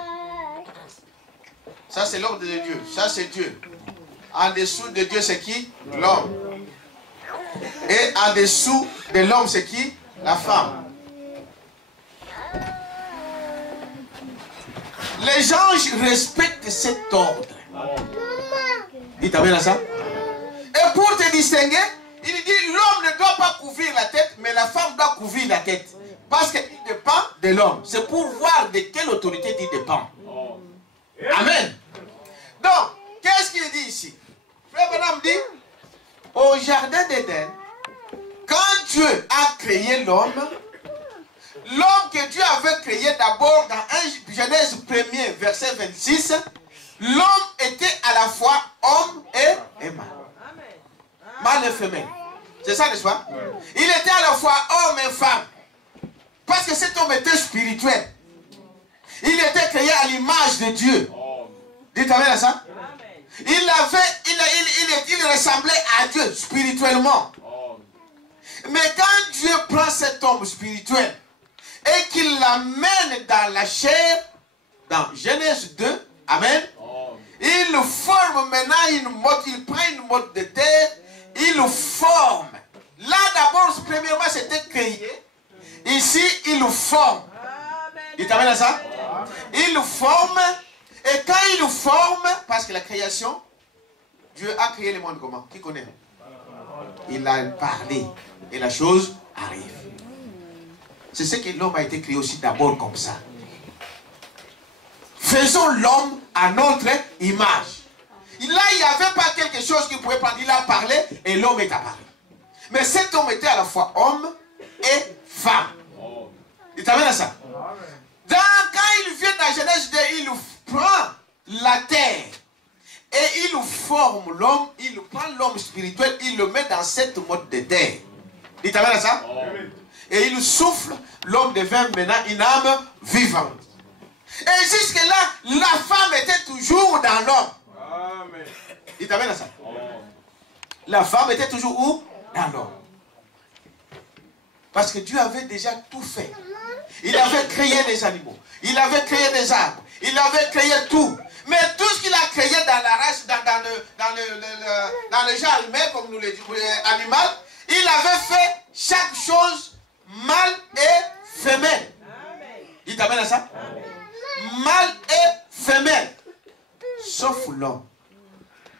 Ça, c'est l'ordre de Dieu. Ça, c'est Dieu. En dessous de Dieu, c'est qui? L'homme. Et en dessous de l'homme, c'est qui? La femme. Les anges respectent cet ordre. Il t'amène à ça? Et pour te distinguer, il dit l'homme ne doit pas couvrir la tête, mais la femme doit couvrir la tête. Parce qu'il dépend de l'homme. C'est pour voir de quelle autorité il dépend. Amen. Donc, qu'est-ce qu'il dit ici? Frère Branham dit, au jardin d'Éden, quand Dieu a créé l'homme, l'homme que Dieu avait créé d'abord dans Genèse 1er, verset 26, l'homme était à la fois homme et mâle. Mâle et femelle. C'est ça, n'est-ce pas? Il était à la fois homme et femme. Parce que cet homme était spirituel. Il était créé à l'image de Dieu. Dites-moi à ça. Il ressemblait à Dieu spirituellement. Mais quand Dieu prend cet homme spirituel et qu'il l'amène dans la chair, dans Genèse 2, amen, il forme maintenant une mode, il prend une mode de terre, il forme. Là d'abord, premièrement, c'était créé. Ici, il forme. Il t'amène à ça? Il forme. Et quand il forme, parce que la création, Dieu a créé le monde comment? Qui connaît? Il a parlé. Et la chose arrive. C'est ce que l'homme a été créé aussi d'abord comme ça. Faisons l'homme à notre image. Là, il n'y avait pas quelque chose qu'il pouvait prendre. Il a parlé et l'homme est apparu. Mais cet homme était à la fois homme et femme. Il t'amène à ça. Quand il vient dans Genèse 2, il prend la terre et il forme l'homme, il prend l'homme spirituel, il le met dans cette mode de terre. Il t'amène à ça? Et il souffle, l'homme devient maintenant une âme vivante. Et jusque-là, la femme était toujours dans l'homme. Amen. Il t'amène à ça. La femme était toujours où? Dans l'homme. Parce que Dieu avait déjà tout fait. Il avait créé des animaux. Il avait créé des arbres. Il avait créé tout. Mais tout ce qu'il a créé dans la race, dans le genre humain, comme nous le disons, animal, il avait fait chaque chose mâle et femelle. Il t'amène à ça? Mâle et femelle. Sauf l'homme.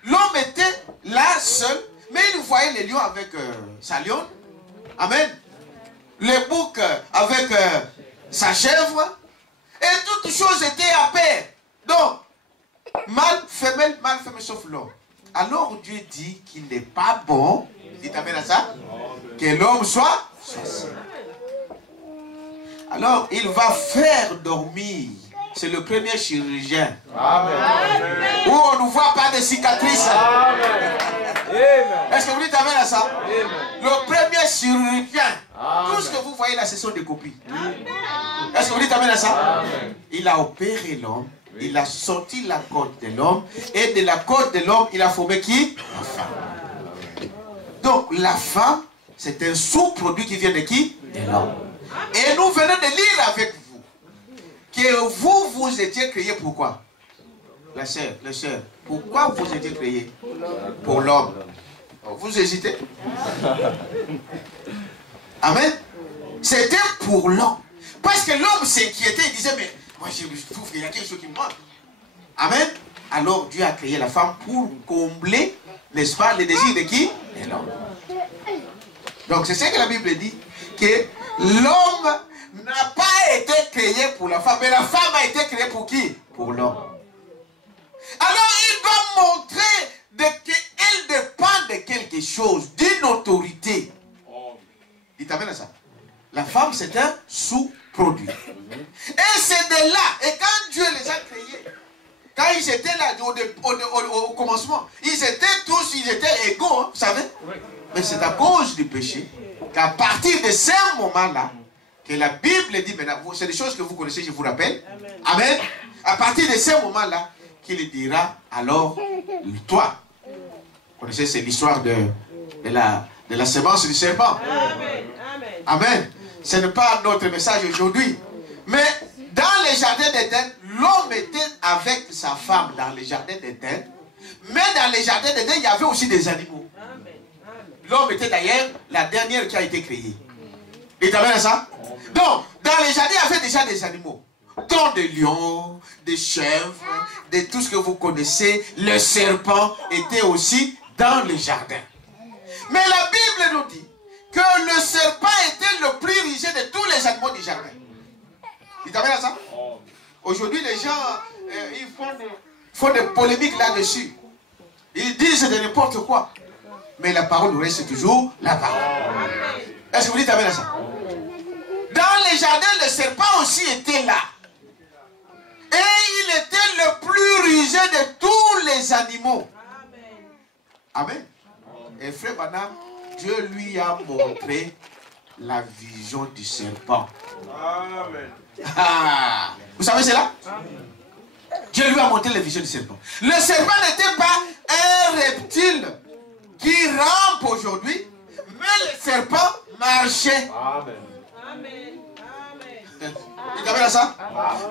L'homme était là seul, mais il voyait les lions avec sa lionne. Amen. Les boucs avec sa chèvre. Et toutes choses étaient à paix. Donc, mâle, femelle, sauf l'homme. Alors Dieu dit qu'il n'est pas bon, il t'amène à ça, que l'homme soit seul. Alors, il va faire dormir. C'est le premier chirurgien. Amen. Où on ne voit pas de cicatrices. Est-ce que vous dites amen à ça? Amen. Le premier chirurgien. Amen. Tout ce que vous voyez là, ce sont des copies. Est-ce que vous dites amen à ça? Amen. Il a opéré l'homme. Il a sorti la côte de l'homme. Et de la côte de l'homme, il a formé qui? La femme. Donc, la femme, c'est un sous-produit qui vient de qui? De l'homme. Et nous venons de lire avec vous que vous étiez créés pour quoi? La sœur, pourquoi vous étiez créés? Pour l'homme. Vous hésitez? Amen. C'était pour l'homme. Parce que l'homme s'inquiétait, il disait, mais moi je trouve qu'il y a quelque chose qui me manque. Amen. Alors Dieu a créé la femme pour combler, n'est-ce pas, les désirs de qui? De l'homme. Donc c'est ce que la Bible dit, que l'homme n'a pas été créé pour la femme, mais la femme a été créée pour qui? Pour l'homme. Alors il doit montrer qu'elle dépend de quelque chose, d'une autorité. Il t'amène à ça. La femme c'est un sous-produit. Et c'est de là, et quand Dieu les a créés, quand ils étaient là au commencement, ils étaient égaux, hein, vous savez. Mais c'est à cause du péché qu'à partir de ce moment-là, que la Bible dit, maintenant, c'est des choses que vous connaissez, je vous rappelle. Amen. À partir de ce moment-là, qu'il dira, alors, toi, vous connaissez, c'est l'histoire de la semence du serpent. Amen. Amen. Ce n'est pas notre message aujourd'hui. Mais dans les jardins d'Éden, l'homme était avec sa femme dans les jardins d'Éden. Mais dans les jardins d'Éden, il y avait aussi des animaux. L'homme était d'ailleurs la dernière qui a été créée. Et tu as vu ça? Donc, dans les jardins, il y avait déjà des animaux. Dont des lions, des chèvres, de tout ce que vous connaissez. Le serpent était aussi dans le jardin. Mais la Bible nous dit que le serpent était le plus rigide de tous les animaux du jardin. Tu as vu ça? Aujourd'hui, les gens ils font des polémiques là-dessus. Ils disent de n'importe quoi. Mais la parole reste toujours la parole. Est-ce que vous dites amen à ça? Dans les jardins, le serpent aussi était là. Et il était le plus rusé de tous les animaux. Amen. Et frère Branham, Dieu lui a montré la vision du serpent. Amen. Ah, vous savez cela? Dieu lui a montré la vision du serpent. Le serpent n'était pas un reptile qui rampe aujourd'hui, mais le serpent marchait. Amen. Vous avez ça?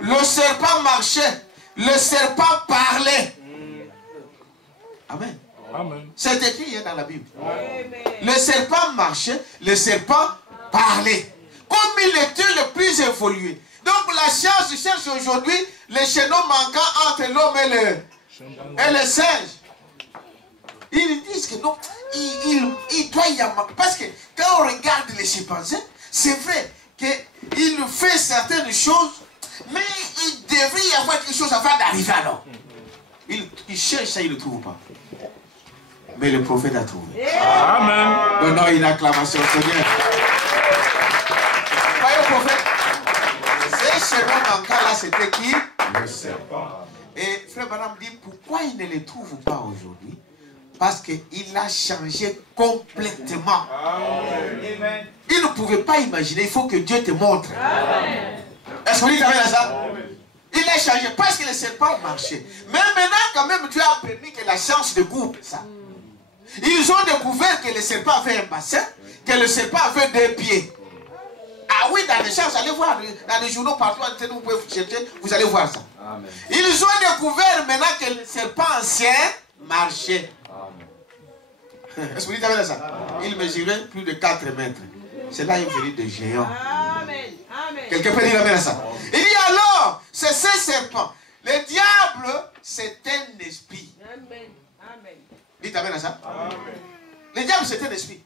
Le serpent marchait, le serpent parlait. Amen. C'est écrit dans la Bible. Le serpent marchait, le serpent parlait. Comme il était le plus évolué. Donc la science cherche aujourd'hui les chaînons manquants entre l'homme et le singe. Ils disent que non, il doit y avoir. Parce que quand on regarde les chimpanzés, c'est vrai qu'il fait certaines choses, mais il devrait y avoir quelque chose avant d'arriver alors. Il cherche ça, il ne le trouve pas. Mais le prophète a trouvé. Amen. Donnons une acclamation au Seigneur. Voyez le prophète. Ces cheveux manquants là, c'était qui? Le serpent. Et frère Branham dit pourquoi il ne les trouve pas aujourd'hui? Parce qu'il a changé complètement. Amen. Il ne pouvait pas imaginer, il faut que Dieu te montre. Est-ce que vous dites amen à ça? Il il a changé parce que le serpent marchait. Mais maintenant, quand même, Dieu a permis que la science découvre ça. Ils ont découvert que le serpent avait un bassin, que le serpent avait 2 pieds. Ah oui, dans les sciences, allez voir, dans les journaux partout, vous pouvez chercher, vous allez voir ça. Amen. Ils ont découvert maintenant que le serpent ancien marchait. Est-ce que vous dites avec ça? Amen. Il mesurait plus de 4 mètres. C'est là une venue de géant. Amen. Amen. Quelqu'un peut dire amen à ça? Amen. Il dit alors, c'est ce serpent. Le diable, c'est un esprit. Amen. Amen. Dites amen à ça? Amen. Le diable, c'est un esprit.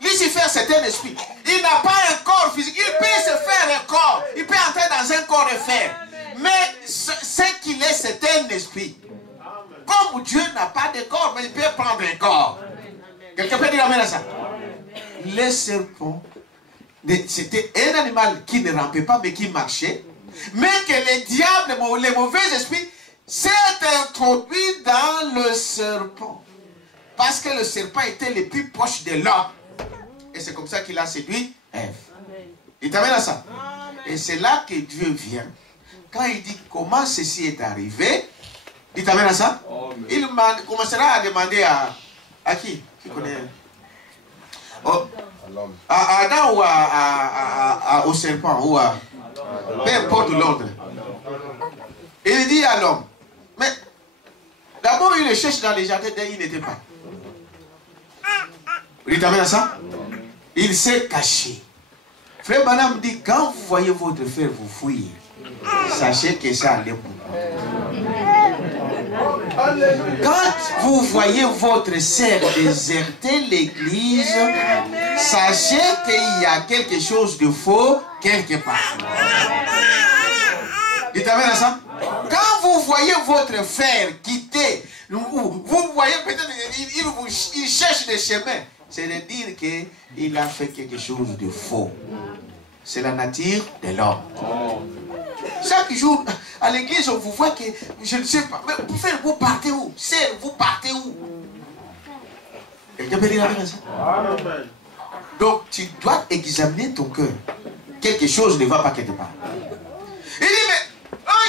Lucifer, c'est un esprit. Il n'a pas un corps physique. Il peut se faire un corps. Il peut entrer dans un corps de fer. Mais ce qu'il est, c'est un esprit. Comme Dieu n'a pas de corps, mais il peut prendre un corps. Quelqu'un peut dire amen à ça? Le serpent, c'était un animal qui ne rampait pas, mais qui marchait. Mais que le diable, les mauvais esprits, s'est introduit dans le serpent. Parce que le serpent était le plus proche de l'homme. Et c'est comme ça qu'il a séduit Ève. Il t'amène à ça. Amen. Et c'est là que Dieu vient. Quand il dit comment ceci est arrivé, il t'amène à ça. Amen. Il commencera à demander à qui? Qui connaît? À Adam ou au serpent ou à peu importe l'ordre. Il dit à l'homme. Mais d'abord il le cherche dans les jardins, il n'était pas. Il t'amène à ça? Il s'est caché. Frère Madame dit, quand vous voyez votre frère vous fouiller, sachez que ça allait pour vous. Quand vous voyez votre sœur déserter l'église, sachez qu'il y a quelque chose de faux quelque part. Dites amen à ça? Quand vous voyez votre frère quitter, vous voyez peut-être il cherche des chemins. C'est de dire qu'il a fait quelque chose de faux. C'est la nature de l'homme. Chaque jour, à l'église, on vous voit que, je ne sais pas, mais vous partez où? C'est vous partez où? Quelqu'un peut dire ça? Donc, tu dois examiner ton cœur. Quelque chose ne va pas quelque part. Il dit, mais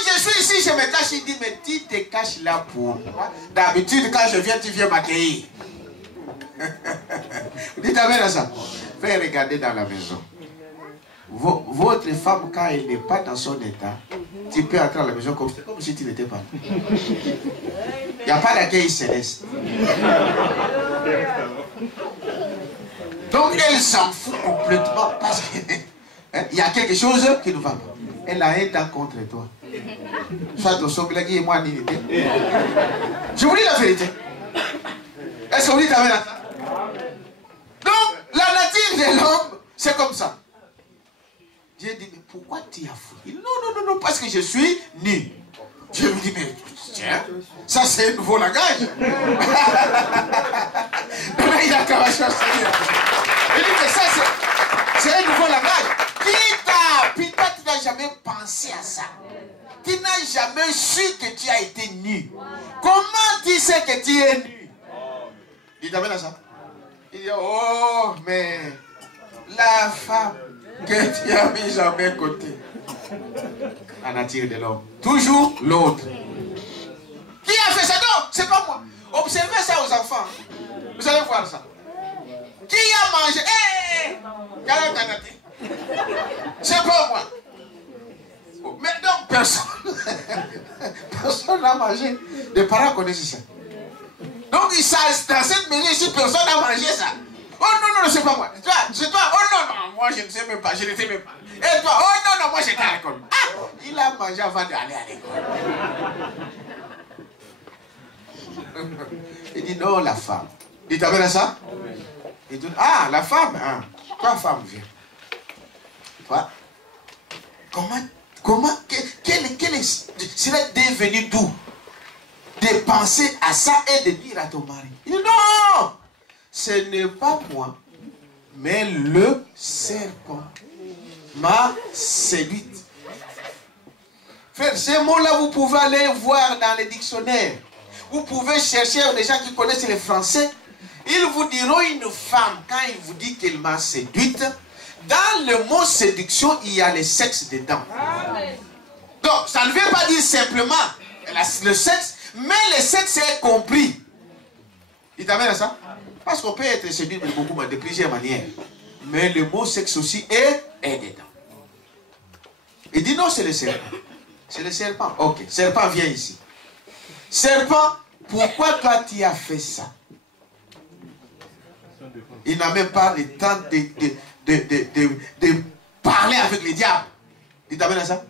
je suis ici, je me cache. Il dit, mais tu te caches là pour. D'habitude, quand je viens, tu viens m'accueillir. Dites amen à ça. Faites regarder dans la maison. Votre femme, quand elle n'est pas dans son état, tu peux entrer à la maison comme si tu n'étais pas là. Il n'y a pas d'accueil céleste. Donc elle s'en fout complètement parce qu'il y a quelque chose qui ne va pas. Elle a un temps contre toi. Soit ton soblagui et moi, n'unité. Je vous dis la vérité. Est-ce que vous dites amen à ça? Donc, la nature de l'homme, c'est comme ça. Dieu dit, mais pourquoi tu as fouillé? Non, parce que je suis nu. Je lui dis, mais tiens, ça c'est un nouveau langage. Il a commencé à se dire. Il dit, mais ça c'est un nouveau langage. Putain, tu n'as jamais pensé à ça. Tu n'as jamais su que tu as été nu. Comment tu sais que tu es nu? Il t'amène à ça. Il dit, oh, mais la femme que tu as mise à mes côtés, la nature de l'homme. Toujours l'autre. Qui a fait ça? Non, c'est pas moi. Observez ça aux enfants. Vous allez voir ça. Qui a mangé? C'est pas moi. Mais donc, personne n'a mangé. Les parents connaissent ça. Donc, dans cette maison ici, personne n'a mangé ça. Oh non, c'est pas moi. C'est toi. Oh non, moi je ne sais même pas. Je ne sais même pas. Et toi, oh non, moi j'étais à l'école. Ah, il a mangé avant d'aller à l'école. Il dit non, la femme. Il t'appelle ça? Il dit, ah, la femme. Hein. Toi, femme, viens. Toi, serait devenu d'où? De penser à ça et de dire à ton mari. Il dit non, ce n'est pas moi, mais le serpent m'a séduite. Frère, ces mots-là, vous pouvez aller voir dans les dictionnaires. Vous pouvez chercher des gens qui connaissent le français. Ils vous diront une femme, quand il vous dit qu'elle m'a séduite, dans le mot séduction, il y a le sexe dedans. Amen. Donc, ça ne veut pas dire simplement le sexe, mais le sexe est compris. Il t'amène à ça? Parce qu'on peut être séduit de plusieurs manières. Mais le mot sexe aussi est dedans. Il dit non, c'est le serpent. C'est le serpent. Ok, serpent, viens ici. Serpent, pourquoi toi tu as fait ça? Il n'a même pas le temps de parler avec le diable. Il t'amène à ça?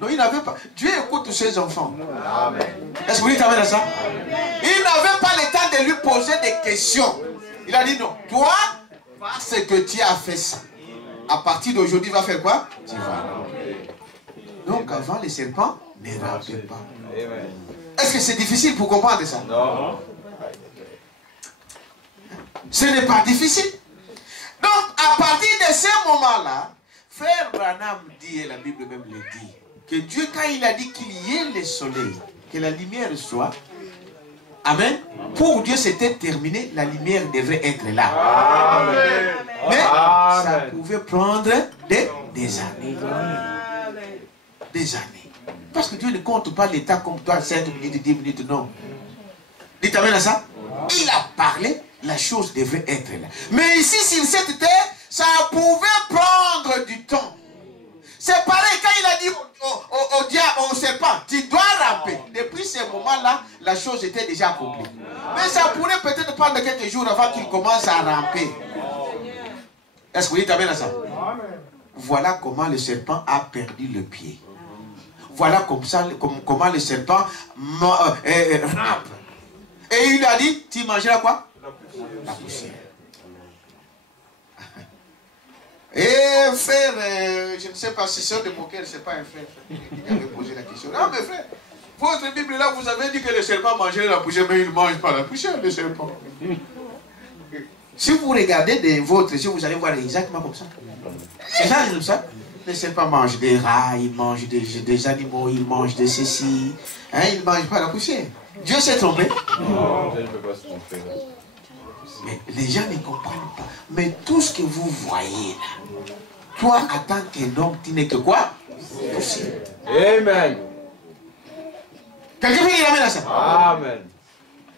Non, il n'avait pas. Dieu écoute ses enfants. Est-ce que vous t'amène à ça? Il n'avait pas le temps de lui poser des questions. Il a dit non. Toi, parce que tu as fait ça. À partir d'aujourd'hui, il va faire quoi? Tu vas. Donc avant, les serpents ne rampaient pas. Est-ce que c'est difficile pour comprendre ça? Non. Ce n'est pas difficile. Donc, à partir de ce moment-là, Frère Branham dit, et la Bible même le dit, que Dieu, quand il a dit qu'il y ait le soleil, que la lumière soit, amen, pour Dieu c'était terminé, la lumière devrait être là. Amen. Mais Amen. ça pouvait prendre des années. Des années. Parce que Dieu ne compte pas l'état comme toi, 5 minutes, 10 minutes, non. Il t'amène à ça? Il a parlé, la chose devrait être là. Mais ici, sur cette terre, ça pouvait prendre du temps. C'est pareil, quand il a dit au diable, au serpent, tu dois ramper. Depuis ce moment-là, la chose était déjà accomplie. Mais ça pourrait peut-être prendre quelques jours avant qu'il commence à ramper. Est-ce que vous t'amène à ça? Voilà comment le serpent a perdu le pied. Voilà comment le serpent rampe. Et il lui a dit, tu mangeras quoi? La poussière. Et frère, je ne sais pas si c'est de moquer, c'est pas un frère qui avait posé la question. Non mais frère, votre Bible là, vous avez dit que le serpent mangeait la poussière, mais il ne mange pas la poussière, le serpent. Si vous regardez des vôtres, si vous allez voir exactement comme ça. C'est ça, comme ça. Le serpent mange des rats, il mange des animaux, il mange de ceci. Hein, il ne mange pas la poussière. Dieu s'est trompé. Non, Dieu ne peut pas se tromper. Mais les gens ne comprennent pas. Mais tout ce que vous voyez là, toi, en tant qu'un homme, tu n'es que quoi? Poussière. Amen. Quelqu'un peut dire amen à ça? Amen.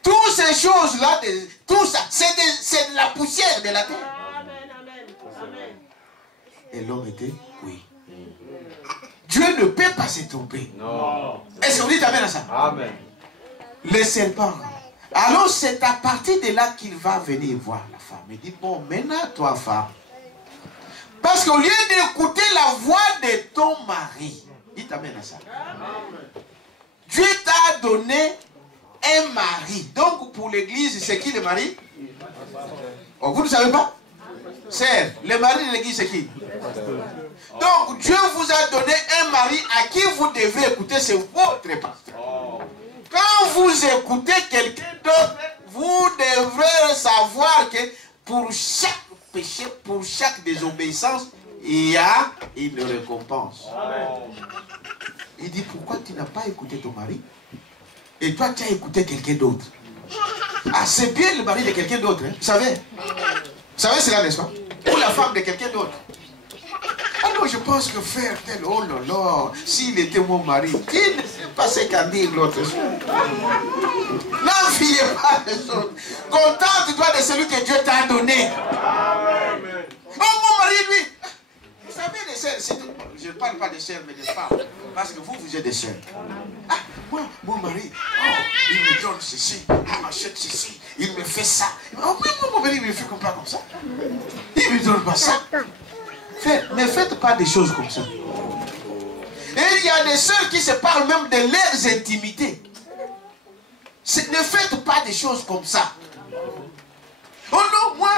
Toutes ces choses-là, tout ça, c'est de la poussière de la terre. Et l'homme était oui. Dieu ne peut pas se tromper. Non. Est-ce que vous dites amen à ça? Amen. Le serpent. Alors c'est à partir de là qu'il va venir voir la femme. Il dit, bon, maintenant toi femme. Parce qu'au lieu d'écouter la voix de ton mari, dites amen à ça. Dieu t'a donné un mari. Donc pour l'église, c'est qui le mari? Oh, vous ne savez pas? C'est le mari de l'église, c'est qui? Donc Dieu vous a donné un mari à qui vous devez écouter, c'est votre pasteur. Quand vous écoutez quelqu'un d'autre, vous devrez savoir que pour chaque péché, pour chaque désobéissance, il y a une récompense. Il dit, pourquoi tu n'as pas écouté ton mari? Et toi, tu as écouté quelqu'un d'autre. Ah, c'est bien le mari de quelqu'un d'autre, hein? Vous savez? Vous savez cela, n'est-ce pas? Ou la femme de quelqu'un d'autre. Alors je pense que frère tel, oh là là, s'il était mon mari, il ne sait pas ce qu'a dit l'autre. N'enviez pas les autres. Contente-toi de celui que Dieu t'a donné. Amen. Oh mon mari, lui. Vous savez, les sœurs, je ne parle pas des sœurs, mais des femmes. Parce que vous êtes des sœurs. Ah, moi, mon mari, oh, il me donne ceci, il m'achète ceci, il me fait ça. Oh, mais mon mari, il me fait comme ça. Il ne me donne pas ça. Ne faites pas des choses comme ça. Et il y a des sœurs qui se parlent même de leurs intimités. Ne faites pas des choses comme ça. Oh non, moi.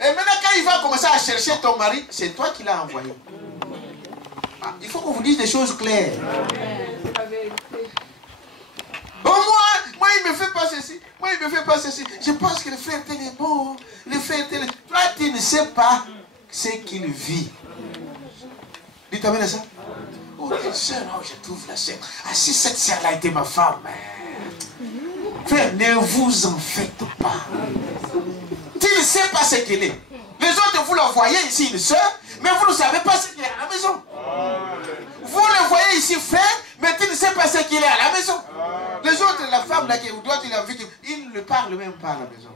Et maintenant quand il va commencer à chercher ton mari, c'est toi qui l'as envoyé. Ah, il faut qu'on vous dise des choses claires. Oh moi il me fait pas ceci. Moi il me fait pas ceci. Je pense que le frère tel est bon. Le frère tel est... Toi tu ne sais pas ce qu'il vit. Dites amen à ça. Oh, telle sœur, oh, je trouve la sœur. Ah, si cette sœur-là était ma femme. Frère, ne vous en faites pas. Tu ne sais pas ce qu'elle est. Les autres, vous la voyez ici, une sœur, mais vous ne savez pas ce qu'elle est à la maison. Vous le voyez ici, frère, Mais tu ne sais pas ce qu'il est à la maison. Les autres, la femme là qui doit, il a vu qu'il ne parle même pas à la maison.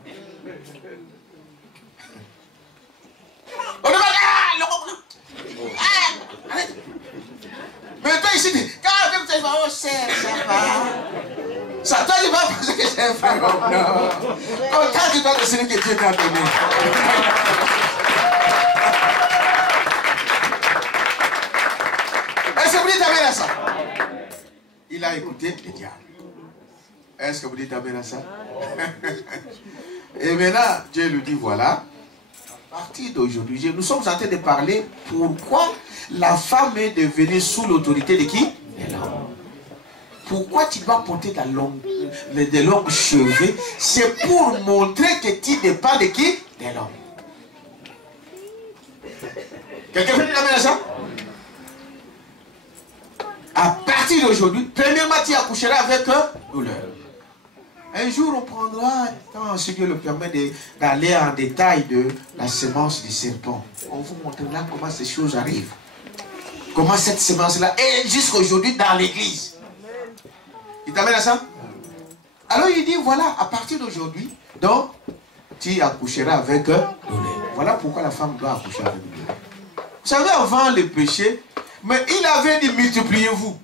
On demande, arrête. Mais toi ici, quand même, tu vas, oh, ça va. Ça, toi, tu vas penser que c'est un frère. Non. Quand tu dois décider que Dieu t'a donné. Est-ce que vous dites amen à ça? Il a écouté le diable. Est-ce que vous dites amen à ça? Et maintenant, Dieu lui dit, voilà, à partir d'aujourd'hui, nous sommes en train de parler pourquoi la femme est devenue sous l'autorité de qui? De l'homme. Pourquoi tu dois porter des longs cheveux? C'est pour montrer que tu dépends de qui? De l'homme. Quelqu'un peut dire amen à ça? À partir d'aujourd'hui, premièrement, tu accoucheras avec douleur. Un jour, on prendra, quand ce Dieu le permet, d'aller en détail de la semence du serpent. On vous montrera comment ces choses arrivent. Comment cette semence-là est jusqu'aujourd'hui dans l'église. Il t'amène à ça? Alors il dit, voilà, à partir d'aujourd'hui, donc, tu accoucheras avec douleur. Voilà pourquoi la femme doit accoucher avec douleur. Vous savez, avant le péché, mais il avait dit multipliez-vous.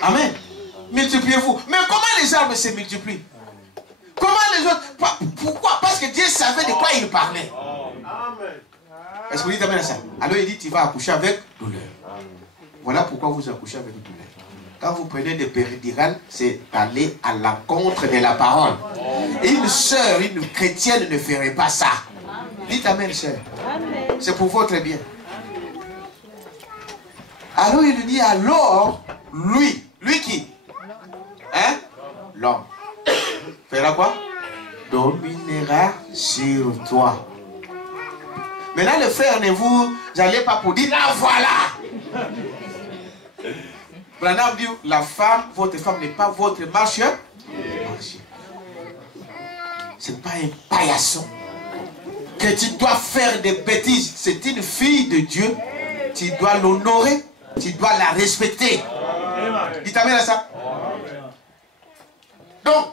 Amen. Multipliez-vous. Mais comment les arbres se multiplient? Comment les autres? Pourquoi? Parce que Dieu savait de quoi il parlait. Est-ce que vous dites amen à ça? Alors il dit tu vas accoucher avec douleur. Voilà pourquoi vous accouchez avec douleur. Quand vous prenez des péridurales, c'est aller à l'encontre de la parole. Une sœur, une chrétienne ne ferait pas ça. Dites amen, sœur. C'est pour votre bien. Alors il lui dit, alors, lui qui? Hein? L'homme. Fera quoi? Dominera sur toi. Maintenant, le frère, ne vous allez pas pour dire, ah voilà. Branham dit, la femme, votre femme n'est pas votre marche. Ce n'est pas un paillasson. Que tu dois faire des bêtises. C'est une fille de Dieu. Tu dois l'honorer. Tu dois la respecter. Dites amen à ça. Donc,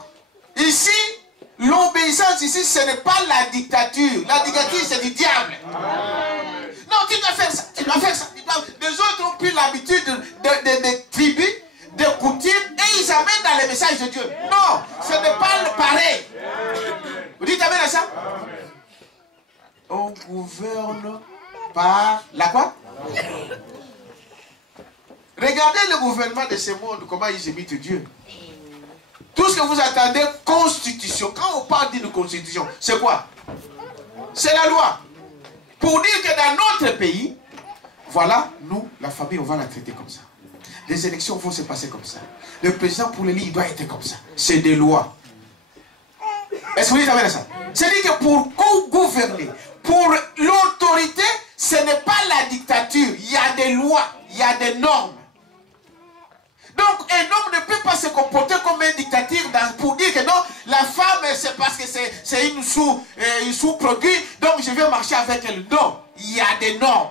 ici, l'obéissance ici, ce n'est pas la dictature. La dictature, c'est du diable. Non, tu dois faire ça. Tu dois faire ça. Les autres ont pris l'habitude de tribus, de coutumes, et ils amènent dans les messages de Dieu. Non, ce n'est pas le pareil. Vous dites amen à ça? On gouverne par la quoi? Regardez le gouvernement de ce monde, comment ils imitent Dieu. Tout ce que vous attendez, constitution. Quand on parle d'une constitution, c'est quoi? C'est la loi. Pour dire que dans notre pays, voilà, nous, la famille, on va la traiter comme ça. Les élections vont se passer comme ça. Le président, pour le il doit être comme ça. C'est des lois. Est-ce que vous dites amen à ça? C'est-à-dire que pour gouverner, pour l'autorité, ce n'est pas la dictature. Il y a des lois, il y a des normes. Donc, un homme ne peut pas se comporter comme un dictateur pour dire que non, la femme, c'est parce que c'est une sous-produit, donc je vais marcher avec elle. Non, il y a des normes.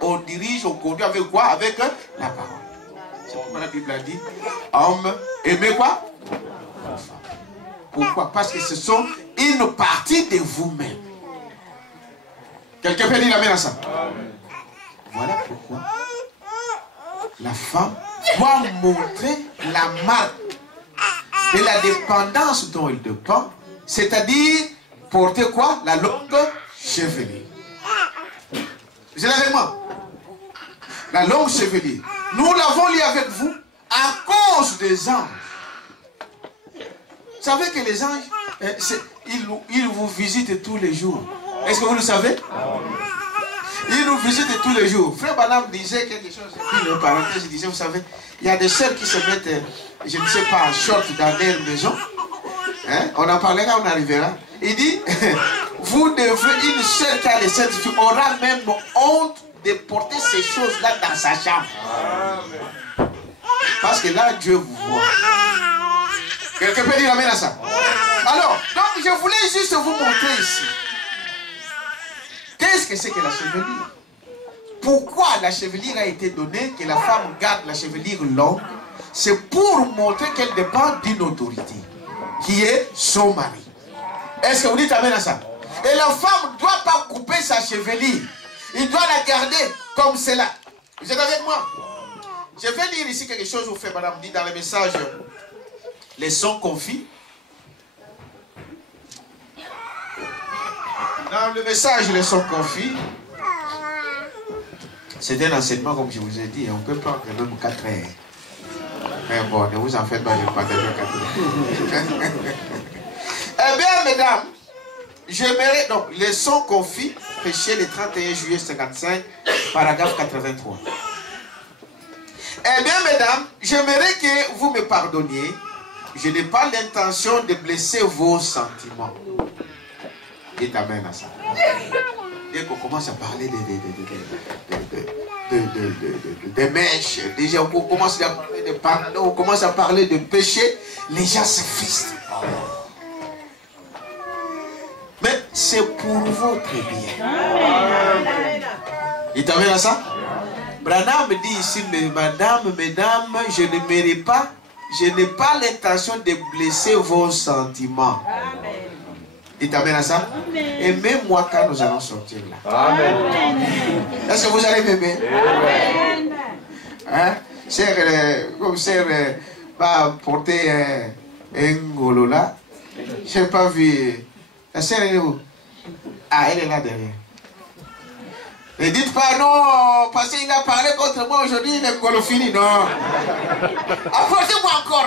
On dirige, on conduit avec quoi? Avec la parole. C'est pourquoi la Bible a dit, homme, aimez quoi? Pourquoi? Parce que ce sont une partie de vous-même. Quelqu'un peut dire amen à ça? Voilà pourquoi la femme doit montrer la marque de la dépendance dont elle dépend, c'est-à-dire porter quoi? La longue chevelure. Vous êtes avec moi? La longue chevelure. Nous l'avons lu avec vous à cause des anges. Vous savez que les anges, ils vous visitent tous les jours. Est-ce que vous le savez? Ils nous visitent tous les jours. Frère Branham disait quelque chose, puis une parenthèse, il disait, vous savez, il y a des sœurs qui se mettent, je ne sais pas, en short dans leur maison. Hein? On en parlera, on arrivera. Il dit, vous devrez, une sœur qui a les certificats aura même honte de porter ces choses-là dans sa chambre. Parce que là, Dieu vous voit. Quelqu'un peut dire amen à ça? Alors, donc je voulais juste vous montrer ici. Qu'est-ce que c'est que la chevelure? pourquoi la chevelure a été donnée, que la femme garde la chevelure longue, c'est pour montrer qu'elle dépend d'une autorité, qui est son mari. Est-ce que vous dites amen à ça? Et la femme ne doit pas couper sa chevelure. Il doit la garder comme cela. Vous êtes avec moi? Je vais lire ici quelque chose, vous faites, madame, dit dans le message, les sons confis. Dans le message, les sons confis, c'est un enseignement, comme je vous ai dit, on peut prendre même 4 heures. Mais bon, ne vous en faites pas, je ne vais pas donner 4 heures. Eh bien, mesdames, j'aimerais donc les sons confis, prêchés le 31 juillet 55, paragraphe 83. Eh bien, mesdames, j'aimerais que vous me pardonniez. Je n'ai pas l'intention de blesser vos sentiments. Dites amen à ça. Dès qu'on commence à parler de mèches, déjà on commence à parler de pardon, on commence à parler de péché, les gens se fistent. Mais c'est pour votre bien. Dites amen à ça. Branham me dit ici, madame, mesdames, je n'ai pas l'intention de blesser vos sentiments. Dites amen à ça. Et même moi quand nous allons sortir là. Amen. Est-ce que vous allez m'aimer? Hein? Comme sœur va porter un golo là. Je n'ai pas vu. La sœur elle est où? Ah, elle est là derrière. Ne dites pas non, parce qu'il a parlé contre moi aujourd'hui, il est golo fini, non. Apportez-moi encore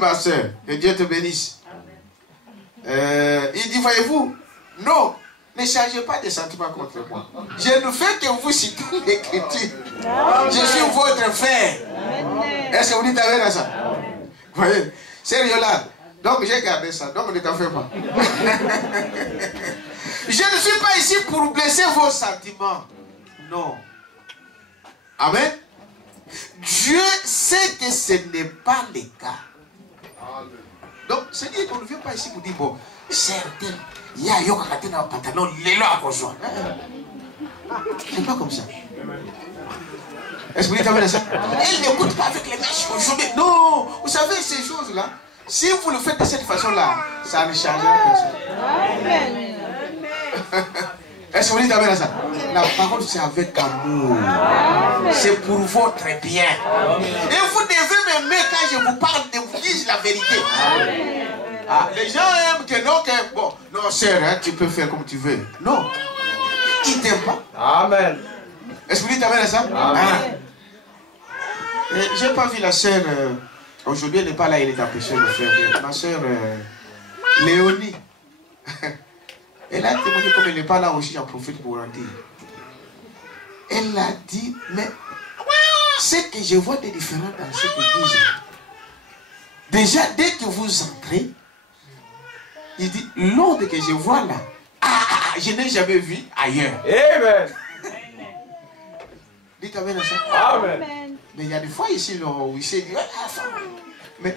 ma soeur, que Dieu te bénisse. Il dit, voyez-vous, non, ne changez pas de sentiments contre moi. Je ne fais que vous citer l'écriture. Je suis votre frère. Est-ce que vous dites avec ça? Voyez, sérieux là. Donc j'ai gardé ça, donc ne t'en fais pas. Je ne suis pas ici pour blesser vos sentiments. Non. Amen. Dieu sait que ce n'est pas le cas. Donc, c'est-à-dire qu'on ne vient pas ici pour dire, bon, certain, il y a un pantalon, les lois à rejoindre. C'est pas comme ça. Est-ce que vous dites ça? Il n'écoute pas avec les mèches aujourd'hui. Non, vous savez, ces choses-là, si vous le faites de cette façon-là, ça ne changera personne. Est-ce que vous dites amen ça? La parole, c'est avec amour. C'est pour votre bien. Et vous devez m'aimer quand je vous parle, de vous dire la vérité. Ah, les gens aiment que non, que bon, non, sœur, hein, tu peux faire comme tu veux. Non. Ils t'aiment pas. Amen. Est-ce que vous dites amen à ça? Amen. J'ai pas vu la sœur. Aujourd'hui, elle n'est pas là, elle est empêchée de faire. Ma sœur Léonie. Elle a témoigné comme elle n'est pas là aussi, j'en profite pour en dire. Elle a dit, mais c'est que je vois des différences dans cette église. Déjà, dès que vous entrez, il dit, l'ordre que je vois là, je n'ai jamais vu ailleurs. Amen. Dites amen à ça. Amen. Mais il y a des fois ici, où il s'est dit, mais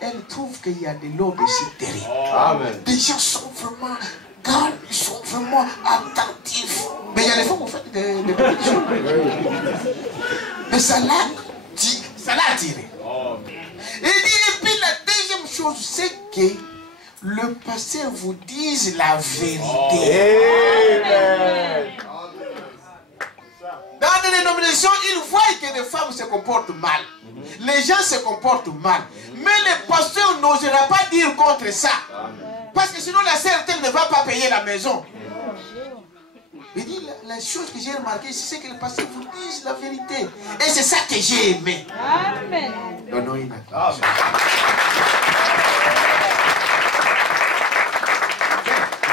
elle trouve qu'il y a de l'ordre ici derrière. Amen. Les gens sont vraiment calmes, ils sont vraiment attentifs. Mais il y a des fois qu'on fait des petites choses. Mais ça l'a attiré. Et puis la deuxième chose, c'est que le pasteur vous dise la vérité. Amen. Dans les dénominations, ils voient que les femmes se comportent mal. Les gens se comportent mal. Mais le pasteur n'osera pas dire contre ça. Parce que sinon la sœur ne va pas payer la maison. Il dit, la chose que j'ai remarqué, c'est que le pasteur vous dise la vérité. Et c'est ça que j'ai aimé. Amen. Donnons une acclamation.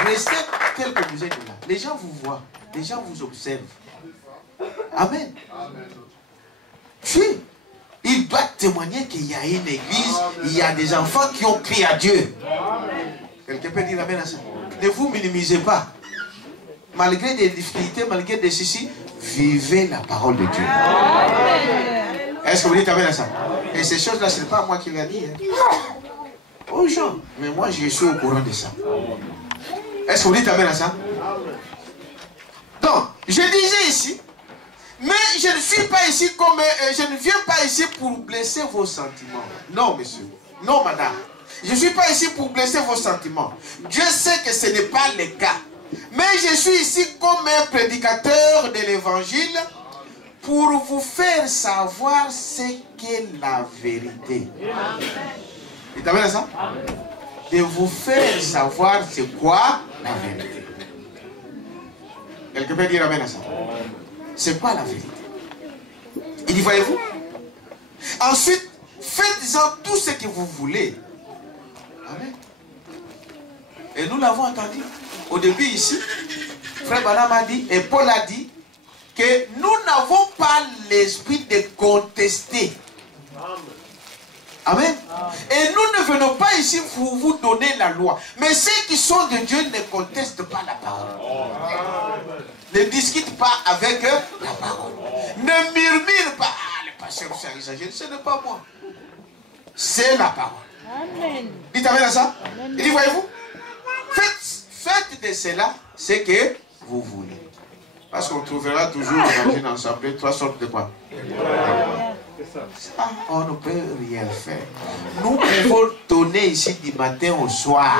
Restez tel que vous êtes là. Les gens vous voient. Les gens vous observent. Amen. Puis, il doit témoigner qu'il y a une église, il y a des enfants qui ont crié à Dieu. Quelqu'un peut dire amen à ça. Ne vous minimisez pas. Malgré des difficultés, malgré des soucis, vivez la parole de Dieu. Est-ce que vous dites amen à ça? Et ces choses-là, ce n'est pas moi qui l'ai dit. Hein. aux gens. Mais moi, je suis au courant de ça. Est-ce que vous dites amen à ça? Donc, je disais ici, mais je ne suis pas ici comme... je ne viens pas ici pour blesser vos sentiments. Non, monsieur. Non, madame. Je ne suis pas ici pour blesser vos sentiments. Dieu sait que ce n'est pas le cas. Mais je suis ici comme un prédicateur de l'évangile pour vous faire savoir ce qu'est la vérité. Et tu as ça? De vous faire savoir c'est quoi la vérité. Quelqu'un peut dire amen à ça? C'est quoi la vérité? Il dit, voyez-vous? Ensuite, faites-en tout ce que vous voulez. Amen. Et nous l'avons entendu. Au début ici, Frère Branham a dit, et Paul a dit, que nous n'avons pas l'esprit de contester. Amen. Et nous ne venons pas ici pour vous donner la loi. Mais ceux qui sont de Dieu ne contestent pas la parole. Ne discutent pas avec la parole. Ne murmurent pas. Ah, le pasteur, ça exagère. Ce n'est pas moi. C'est la parole. Amen. Dites amen à ça. Il dit, voyez-vous, faites de cela ce que vous voulez. Parce qu'on trouvera toujours dans une assemblée 3 sortes de quoi? Ça, on ne peut rien faire. Nous pouvons donner ici du matin au soir.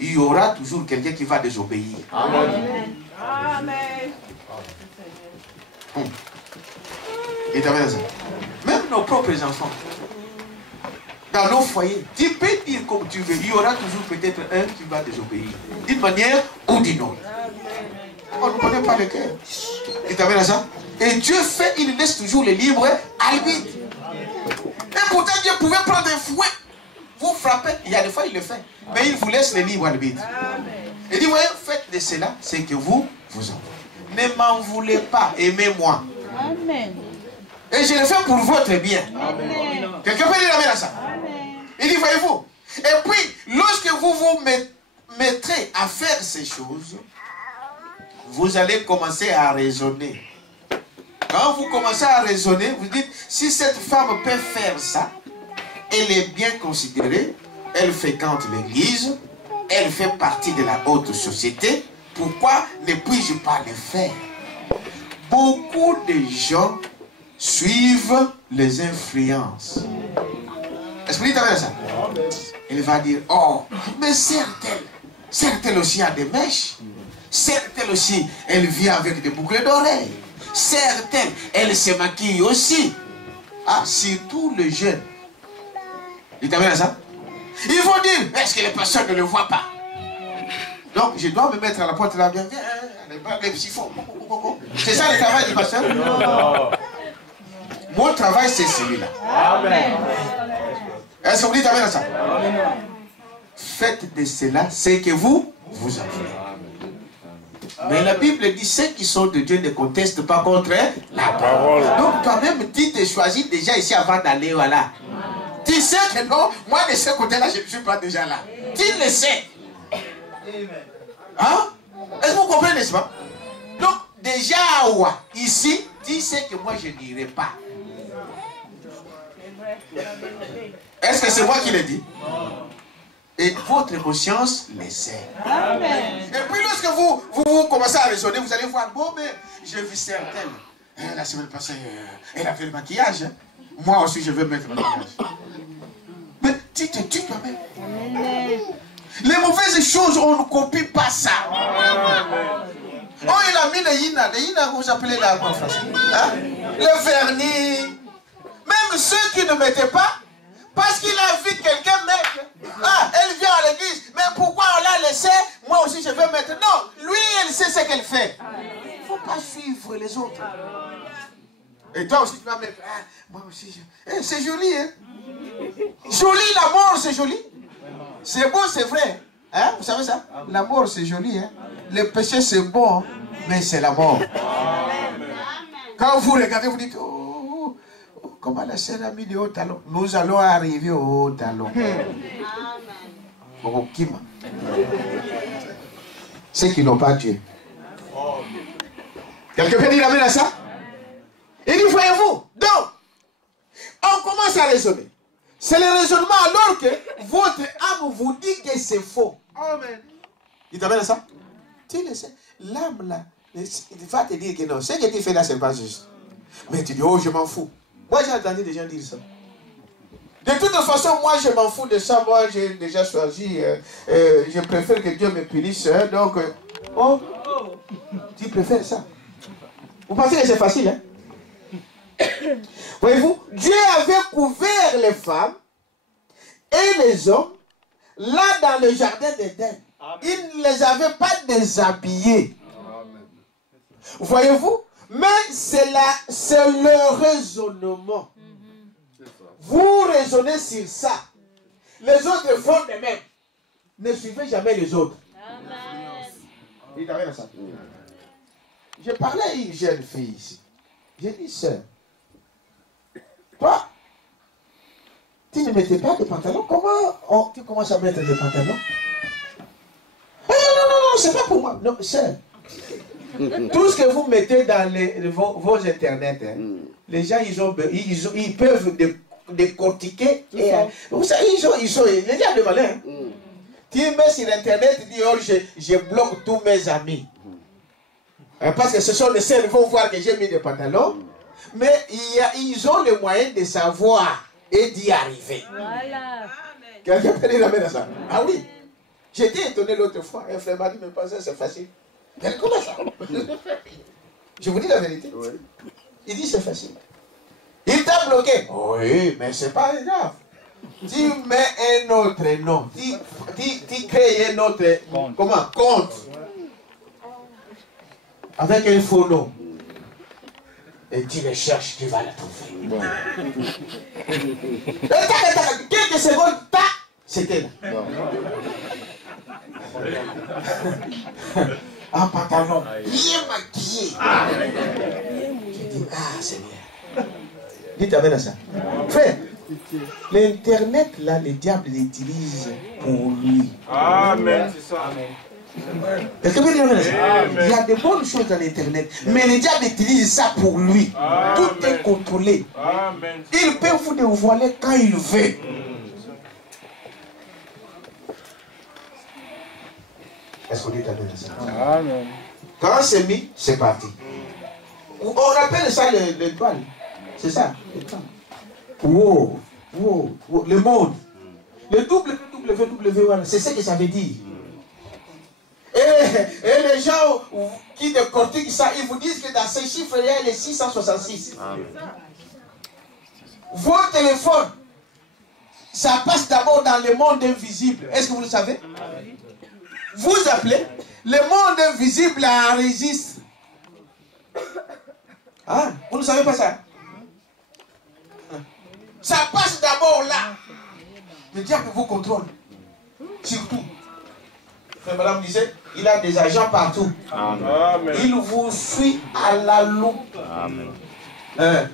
Il y aura toujours quelqu'un qui va désobéir. Amen. Amen. Et tu as ça. Même nos propres enfants. Dans nos foyers, tu peux dire comme tu veux. Il y aura toujours peut-être un qui va désobéir. D'une manière ou d'une autre. On ne connaît pas le cœur. Et tu as ça. Et Dieu fait, il laisse toujours le libre arbitre. Et pourtant Dieu pouvait prendre un fouet, vous frapper. Il y a des fois il le fait. Mais il vous laisse le libre arbitre. Il dit, voyez, faites de cela, c'est que vous en voulez. Ne m'en voulez pas, aimez-moi. Amen. Et je le fais pour votre bien. Amen. Quelqu'un peut dire amen à ça? Amen. Il dit, voyez-vous. Et puis, lorsque vous vous mettrez à faire ces choses, vous allez commencer à raisonner. Quand vous commencez à raisonner, vous dites, si cette femme peut faire ça, elle est bien considérée, elle fréquente l'église, elle fait partie de la haute société, pourquoi ne puis-je pas le faire? Beaucoup de gens suivent les influences. Est-ce que vous dites avec ça? Il va dire, oh, mais certes-elle aussi a des mèches. Certes, aussi, elle vient avec des boucles d'oreilles. Certes, elle se maquille aussi. Ah, surtout les jeunes. Il t'amène à ça? Ils vont dire, est-ce que les pasteurs ne le voient pas? Donc, je dois me mettre à la porte là, bien, les chiffons. C'est ça le travail du pasteur? Non. Mon travail, c'est celui-là. Amen. Est-ce que vous dites amen à ça? Amen. Faites de cela ce que vous en voulez. Mais la Bible dit ceux qui sont de Dieu ne contestent pas contre la parole. Donc toi-même, tu te choisis déjà ici avant d'aller voilà. Tu sais que non, moi de ce côté-là, je ne suis pas déjà là. Tu le sais. Hein? Est-ce que vous comprenez, n'est-ce pas? Donc déjà, ici, tu sais que moi je n'irai pas. Est-ce que c'est moi qui l'ai dit? Et votre conscience le sait. Amen. Et puis lorsque vous commencez à raisonner, vous allez voir, bon, mais j'ai vu certaines. La semaine passée, elle a fait le maquillage. Moi aussi, je vais mettre le maquillage. Mais tu te tues toi-même. Les mauvaises choses, on ne copie pas ça. Oh, il a mis les yina. Les yina, vous appelez là en français. Hein? Le vernis. Même ceux qui ne mettaient pas, parce qu'il a vu quelqu'un mettre. Ah, elle vient à l'église. Mais pourquoi on l'a laissé? Moi aussi je vais mettre. Non, lui, elle sait ce qu'elle fait. Il ne faut pas suivre les autres. Et toi aussi tu vas mettre. Ah, moi aussi je... c'est joli, hein? Joli, la mort, c'est joli. C'est beau, c'est vrai. Hein? Vous savez ça? La mort, c'est joli, hein? Le péché, c'est bon, mais c'est la mort. Quand vous regardez, vous dites, oh, comment la sœur a mis de haut talon. Nous allons arriver au haut talon. Au Kima. Ceux qui n'ont pas Dieu. Quelqu'un peut dire amen à ça? Il dit, voyez-vous, donc, on commence à raisonner. C'est le raisonnement alors que votre âme vous dit que c'est faux. Amen. Il t'amène à ça? Tu le sais, l'âme là, il va te dire que non, ce que tu fais là, c'est pas juste. Mais tu dis, oh, je m'en fous. Moi, j'ai entendu des gens dire ça. De toute façon, moi, je m'en fous de ça. Moi, j'ai déjà choisi. Je préfère que Dieu me punisse. Donc, oh, tu préfères ça. Vous pensez que c'est facile, hein? Voyez-vous, Dieu avait couvert les femmes et les hommes là dans le jardin d'Éden. Il ne les avait pas déshabillés. Voyez-vous, mais c'est le raisonnement. Vous raisonnez sur ça. Les autres font de même. Ne suivez jamais les autres. Il t'amène à ça. Je parlais à une jeune fille ici. J'ai dit, sœur, toi, tu ne mettais pas de pantalon. Comment tu commences à mettre des pantalons? Non, c'est pas pour moi. Non, sœur. Tout ce que vous mettez dans vos internets, hein, les gens, ils peuvent décortiquer. Et, vous savez, les gens de malin. Hein. Tu mets sur internet, tu dis, oh, je bloque tous mes amis. Parce que ce sont les seuls qui vont voir que j'ai mis des pantalons. Mais ils ont le moyen de savoir et d'y arriver. Voilà. Quelqu'un peut dire la main à ça? Ah oui. J'étais étonné l'autre fois. Un frère m'a dit, mais pas ça, c'est facile. Mais comment ça? Je vous dis la vérité. Oui. Il dit, c'est facile. Il t'a bloqué. Oui, mais c'est pas grave. Tu mets un autre nom. Tu crées un autre compte. Avec un faux nom. Et tu le cherches, tu vas le trouver. Bon. Quelques secondes, c'était là. Un pantalon bien maquillé. Tu dis, ah Seigneur. Dis, t'amènes à ça. Frère, l'internet là, le diable l'utilise pour lui. Amen, c'est ça. Amen. Il y a de bonnes choses dans l'internet, mais le diable utilise ça pour lui. Amen. Tout est contrôlé. Amen. Il peut vous dévoiler quand il veut. Est-ce qu'on dit amen à ça? Amen. Quand c'est mis, c'est parti. On appelle ça l'étoile. C'est ça, l'étoile. Wow, le monde. Le WWW, c'est ce que ça veut dire. Et les gens qui décortiquent ça, ils vous disent que dans ces chiffres, il y a les 666. Amen. Vos téléphones, ça passe d'abord dans le monde invisible. Est-ce que vous le savez? Amen. Vous appelez, le monde invisible enregistre. Ah, vous ne savez pas ça? Ça passe d'abord là. Le diable vous contrôle. Surtout. Frère Madame disait, il a des agents partout. Amen. Il vous suit à la loupe. Amen.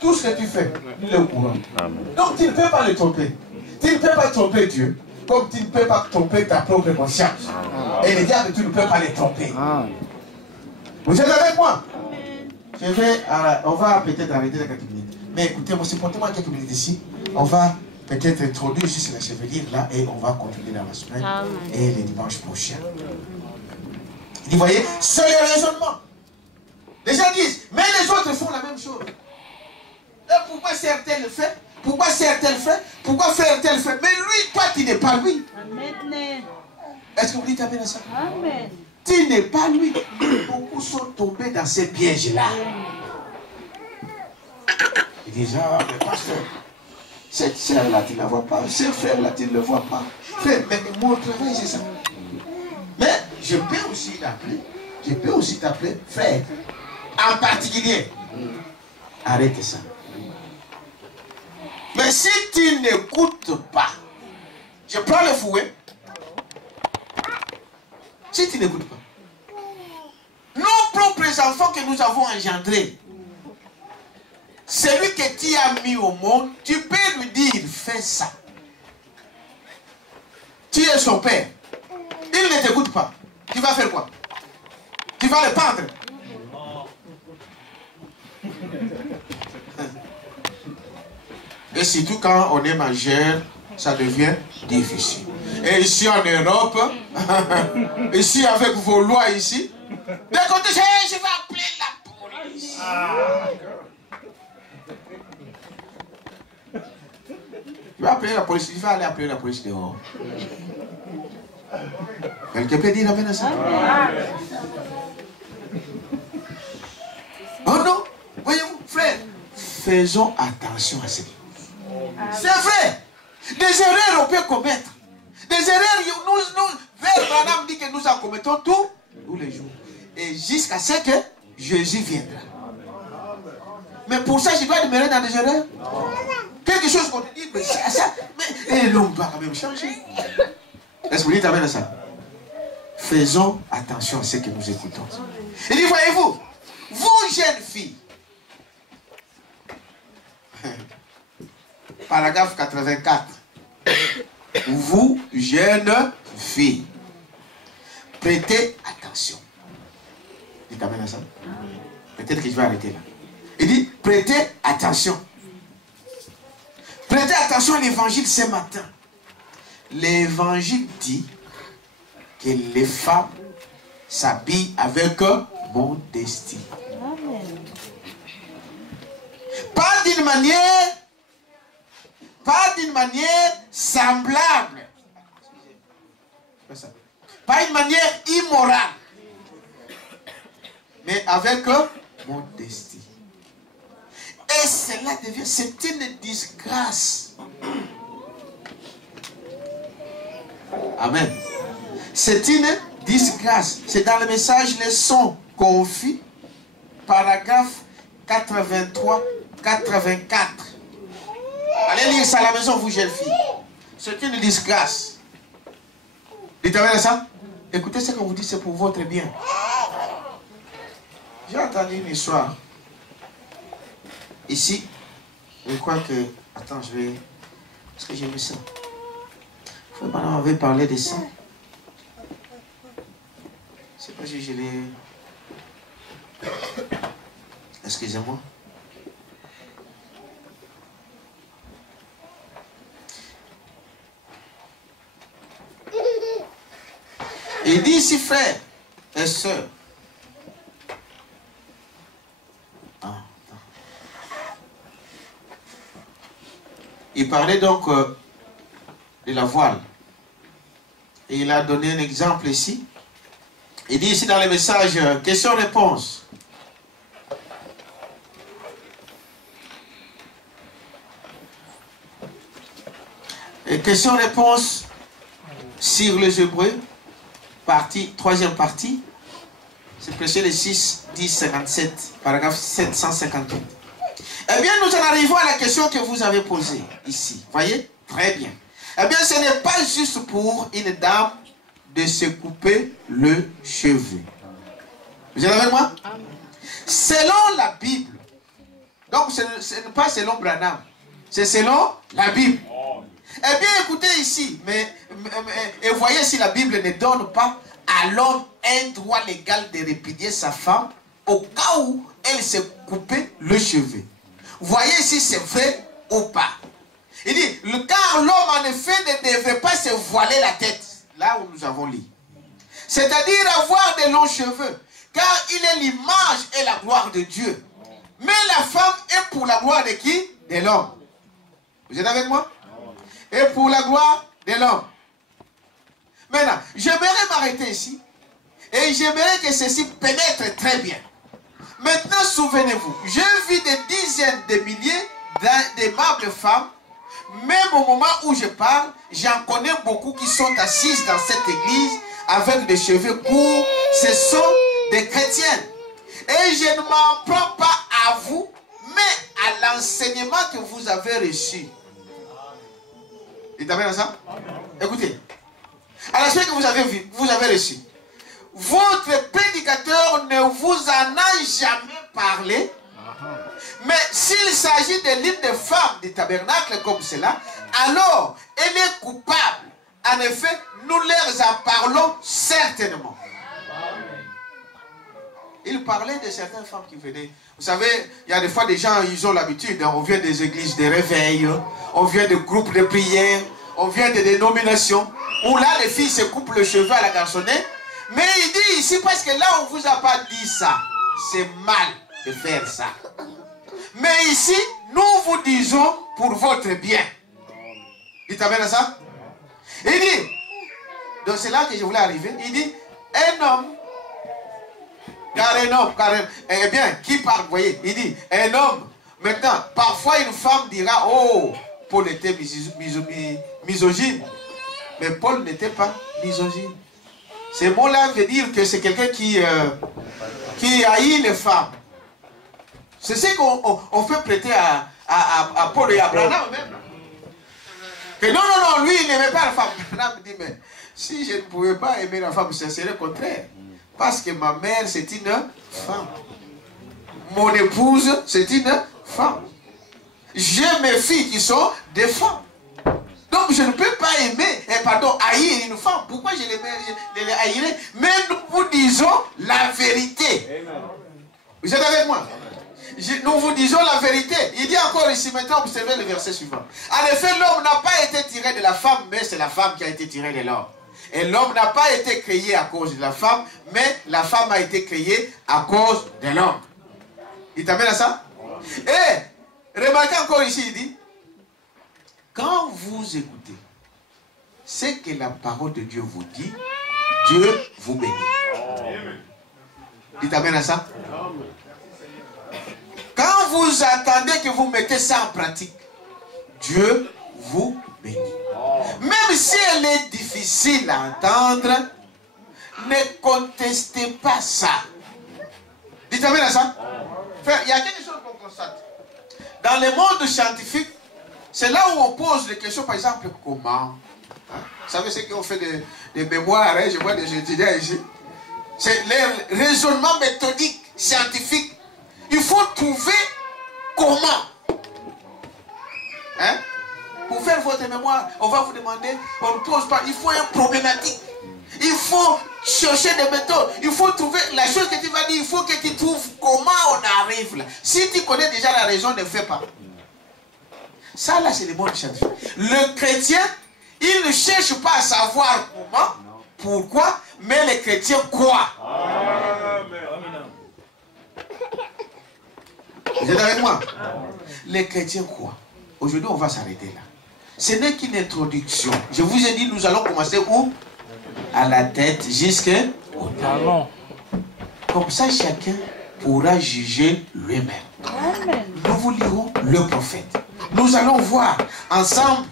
Tout ce que tu fais, il est au courant. Amen. Donc tu ne peux pas le tromper. Tu ne peux pas tromper Dieu, comme tu ne peux pas tromper ta propre conscience. Amen. Et le diable, tu ne peux pas les tromper. Amen. Vous êtes avec moi? On va peut-être arrêter dans quelques minutes. Mais écoutez-moi, supportez-moi quelques minutes ici. On va peut-être introduire juste la chevelure là et on va continuer dans la semaine. Amen. Et le dimanche prochain. Vous voyez, c'est le raisonnement. Les gens disent, mais les autres font la même chose. Et pourquoi certains le font? Pourquoi certains le font? Pourquoi faire tel fait? Mais lui, toi, tu n'es pas lui. Amen. Est-ce que vous dites amen à ça? Amen. Tu n'es pas lui. Beaucoup sont tombés dans ces pièges-là. Ils disent, ah, mais pasteur, cette sœur-là, tu ne la vois pas. Ce frère-là, tu ne le vois pas. Frère, mais mon travail, c'est ça. Mais je peux aussi t'appeler. Je peux aussi t'appeler frère. En particulier. Arrête ça. Mais si tu n'écoutes pas, je prends le fouet. Si tu n'écoutes pas, nos propres enfants que nous avons engendrés, celui que tu as mis au monde, tu peux lui dire, fais ça. Tu es son père. Il ne t'écoute pas. Tu vas faire quoi? Tu vas le pendre. Et surtout quand on est majeur, ça devient difficile. Et ici en Europe, ici avec vos lois ici, d'un côté, je vais appeler la police. Tu vas appeler la police, il va aller appeler la police dehors. Quelqu'un peut dire amen à ça? Oh non, voyez-vous, frère, faisons attention à ces choses. C'est vrai, des erreurs on peut commettre. Des erreurs, nous Frère Branham dit que nous en commettons tous les jours. Et jusqu'à ce que Jésus viendra. Mais pour ça, je dois demeurer dans des erreurs. Quelque chose qu'on te dit, mais c'est ça. Mais l'homme doit quand même changer. Est-ce que vous dites amen à ça? Faisons attention à ce que nous écoutons. Il dit, voyez-vous, vous jeunes filles, paragraphe 84, vous jeunes filles, prêtez attention. Dites amen à ça. Peut-être que je vais arrêter là. Il dit, prêtez attention. Prêtez attention à l'évangile ce matin. L'évangile dit que les femmes s'habillent avec modestie. Pas d'une manière semblable. Pas une manière immorale. Mais avec modestie. Et cela devient, c'est une disgrâce. Amen. C'est une disgrâce. C'est dans le message leçon confie, paragraphe 83, 84. Allez lire ça à la maison, vous jeunes filles. C'est une disgrâce. Dites amen ça? Écoutez ce qu'on vous dit, c'est pour votre bien. J'ai entendu une histoire. Ici, je crois que... Attends, je vais... Est-ce que j'ai mis ça? On avait parlé de ça. Je ne sais pas si je l'ai... Excusez-moi. Il dit ici, frères et sœurs. Il parlait donc de la voile. Et il a donné un exemple ici. Il dit ici dans le message, question-réponse. Et question-réponse sur les Hébreux, troisième partie. C'est prêché le 6, 10, 57, paragraphe 758. Eh bien, nous en arrivons à la question que vous avez posée ici. Voyez? Très bien. Eh bien, ce n'est pas juste pour une dame de se couper le cheveu. Vous êtes avec moi? Selon la Bible. Donc, ce n'est pas selon Branham. C'est selon la Bible. Eh bien, écoutez ici. Et voyez si la Bible ne donne pas à l'homme un droit légal de répudier sa femme au cas où elle se coupait le cheveu. Voyez si c'est vrai ou pas. Il dit, car l'homme en effet ne devait pas se voiler la tête. Là où nous avons lu. C'est-à-dire avoir de longs cheveux. Car il est l'image et la gloire de Dieu. Mais la femme est pour la gloire de qui? De l'homme. Vous êtes avec moi? Et pour la gloire de l'homme. Maintenant, j'aimerais m'arrêter ici. Et j'aimerais que ceci pénètre très bien. Maintenant, souvenez-vous, j'ai vu des dizaines de milliers d'aimables femmes. Même au moment où je parle, j'en connais beaucoup qui sont assises dans cette église avec des cheveux courts. Ce sont des chrétiennes. Et je ne m'en prends pas à vous, mais à l'enseignement que vous avez reçu. Dites amen à ça? Écoutez. À la suite que vous avez reçu. Votre prédicateur ne vous en a jamais parlé. Mais s'il s'agit de l'une des femmes du tabernacle comme cela, alors elle est coupable. En effet, nous leur en parlons certainement. il parlait de certaines femmes qui venaient. Vous savez, il y a des fois des gens, ils ont l'habitude, hein, on vient des églises de réveil, on vient de groupes de prière, on vient de dénominations, où là les filles se coupent le cheveu à la garçonnette. Mais il dit ici, parce que là on ne vous a pas dit ça, c'est mal de faire ça. Mais ici, nous vous disons pour votre bien. Dites amen à ça. Il dit, donc c'est là que je voulais arriver, il dit, un homme, eh bien, qui parle, vous voyez, il dit, un homme, maintenant, parfois une femme dira, oh, Paul était misogyne, mais Paul n'était pas misogyne. Ce mot-là veut dire que c'est quelqu'un qui haït les femmes. C'est ce qu'on peut prêter à Paul et à Branham même. Que non, lui, il n'aimait pas la femme. Branham dit, mais si je ne pouvais pas aimer la femme, ce serait le contraire. Parce que ma mère, c'est une femme. Mon épouse, c'est une femme. J'ai mes filles qui sont des femmes. Donc je ne peux pas aimer, haïr une femme. Pourquoi je les haïrais? Mais nous vous disons la vérité. Vous êtes avec moi? Nous vous disons la vérité. Il dit encore ici, maintenant observez le verset suivant. En effet, l'homme n'a pas été tiré de la femme, mais c'est la femme qui a été tirée de l'homme. Et l'homme n'a pas été créé à cause de la femme, mais la femme a été créée à cause de l'homme. Il t'amène à ça? Et remarquez encore ici, il dit, quand vous écoutez ce que la parole de Dieu vous dit, Dieu vous bénit. Il t'amène à ça? Quand vous attendez que vous mettez ça en pratique, Dieu vous bénit. Même si elle est difficile à entendre, ne contestez pas ça. Dites-moi à ça. Il y a quelque chose qu'on constate. Dans le monde scientifique, c'est là où on pose des questions, par exemple, comment? Vous savez ce qu'on fait des mémoires, hein? Je vois des étudiants ici. C'est les raisonnements méthodiques, scientifiques. Il faut trouver comment. Hein? Pour faire votre mémoire, on va vous demander, on ne pose pas, il faut une problématique. Il faut chercher des méthodes. Il faut trouver la chose que tu vas dire, il faut que tu trouves comment on arrive là. Si tu connais déjà la raison, ne fais pas. Ça là, c'est le monde scientifique. Le chrétien, il ne cherche pas à savoir comment, pourquoi, mais les chrétiens croient. Vous êtes avec moi? Les chrétiens croient. Aujourd'hui, on va s'arrêter là. Ce n'est qu'une introduction. Je vous ai dit, nous allons commencer où? À la tête jusqu'au talon. Comme ça, chacun pourra juger lui-même. Nous vous lirons le prophète. Nous allons voir ensemble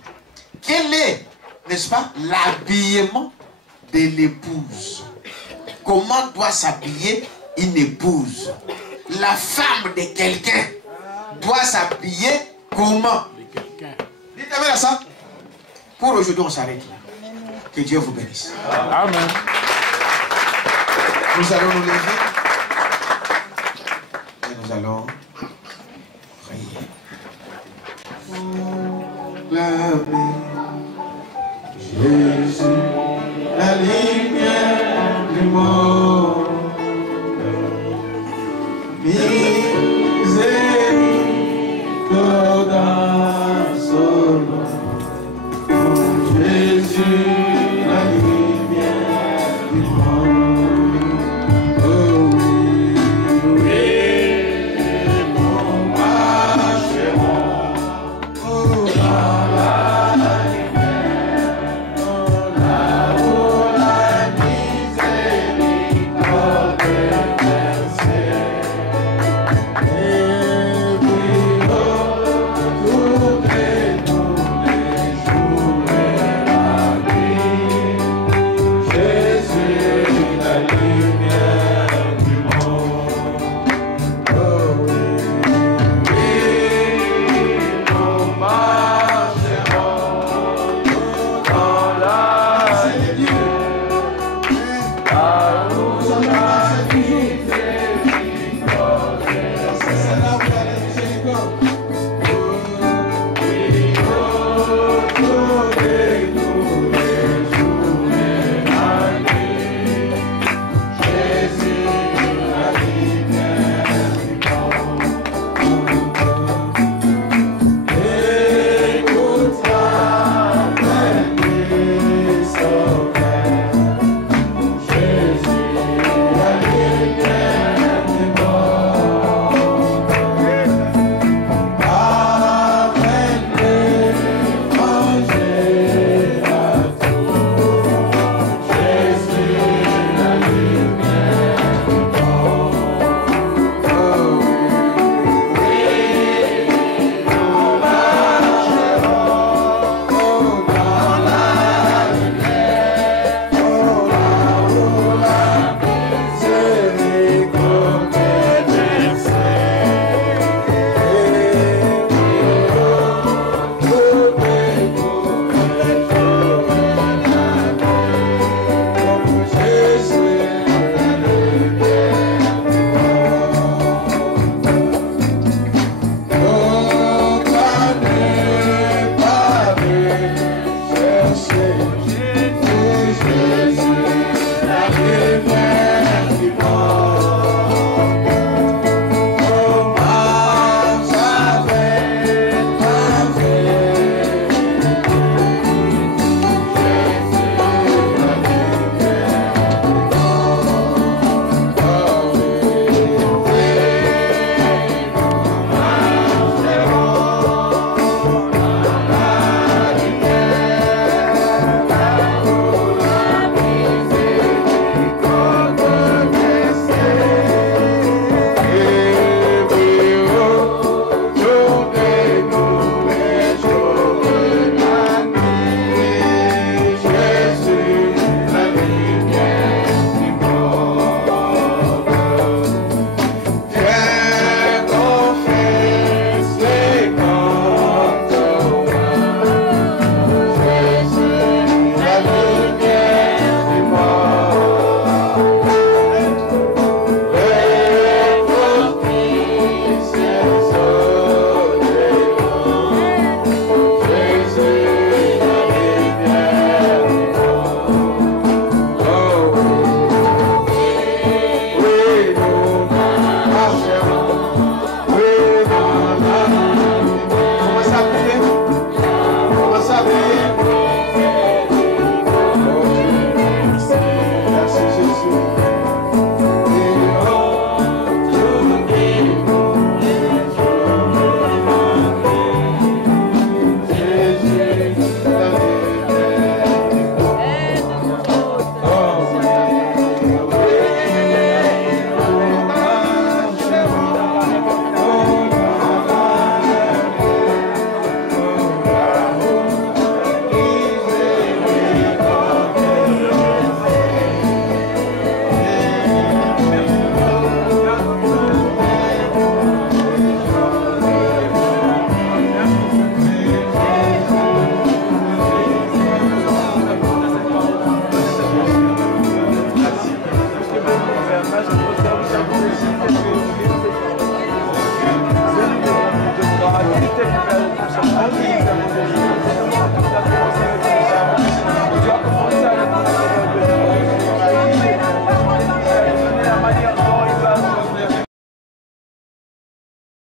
quel est, n'est-ce pas, l'habillement de l'épouse. Comment doit s'habiller une épouse? La femme de quelqu'un doit s'habiller comment? Dites-moi là ça. Pour aujourd'hui, on s'arrête là. Que Dieu vous bénisse. Amen. Nous allons nous lever et nous allons prier. Acclamez Jésus, la lumière du monde.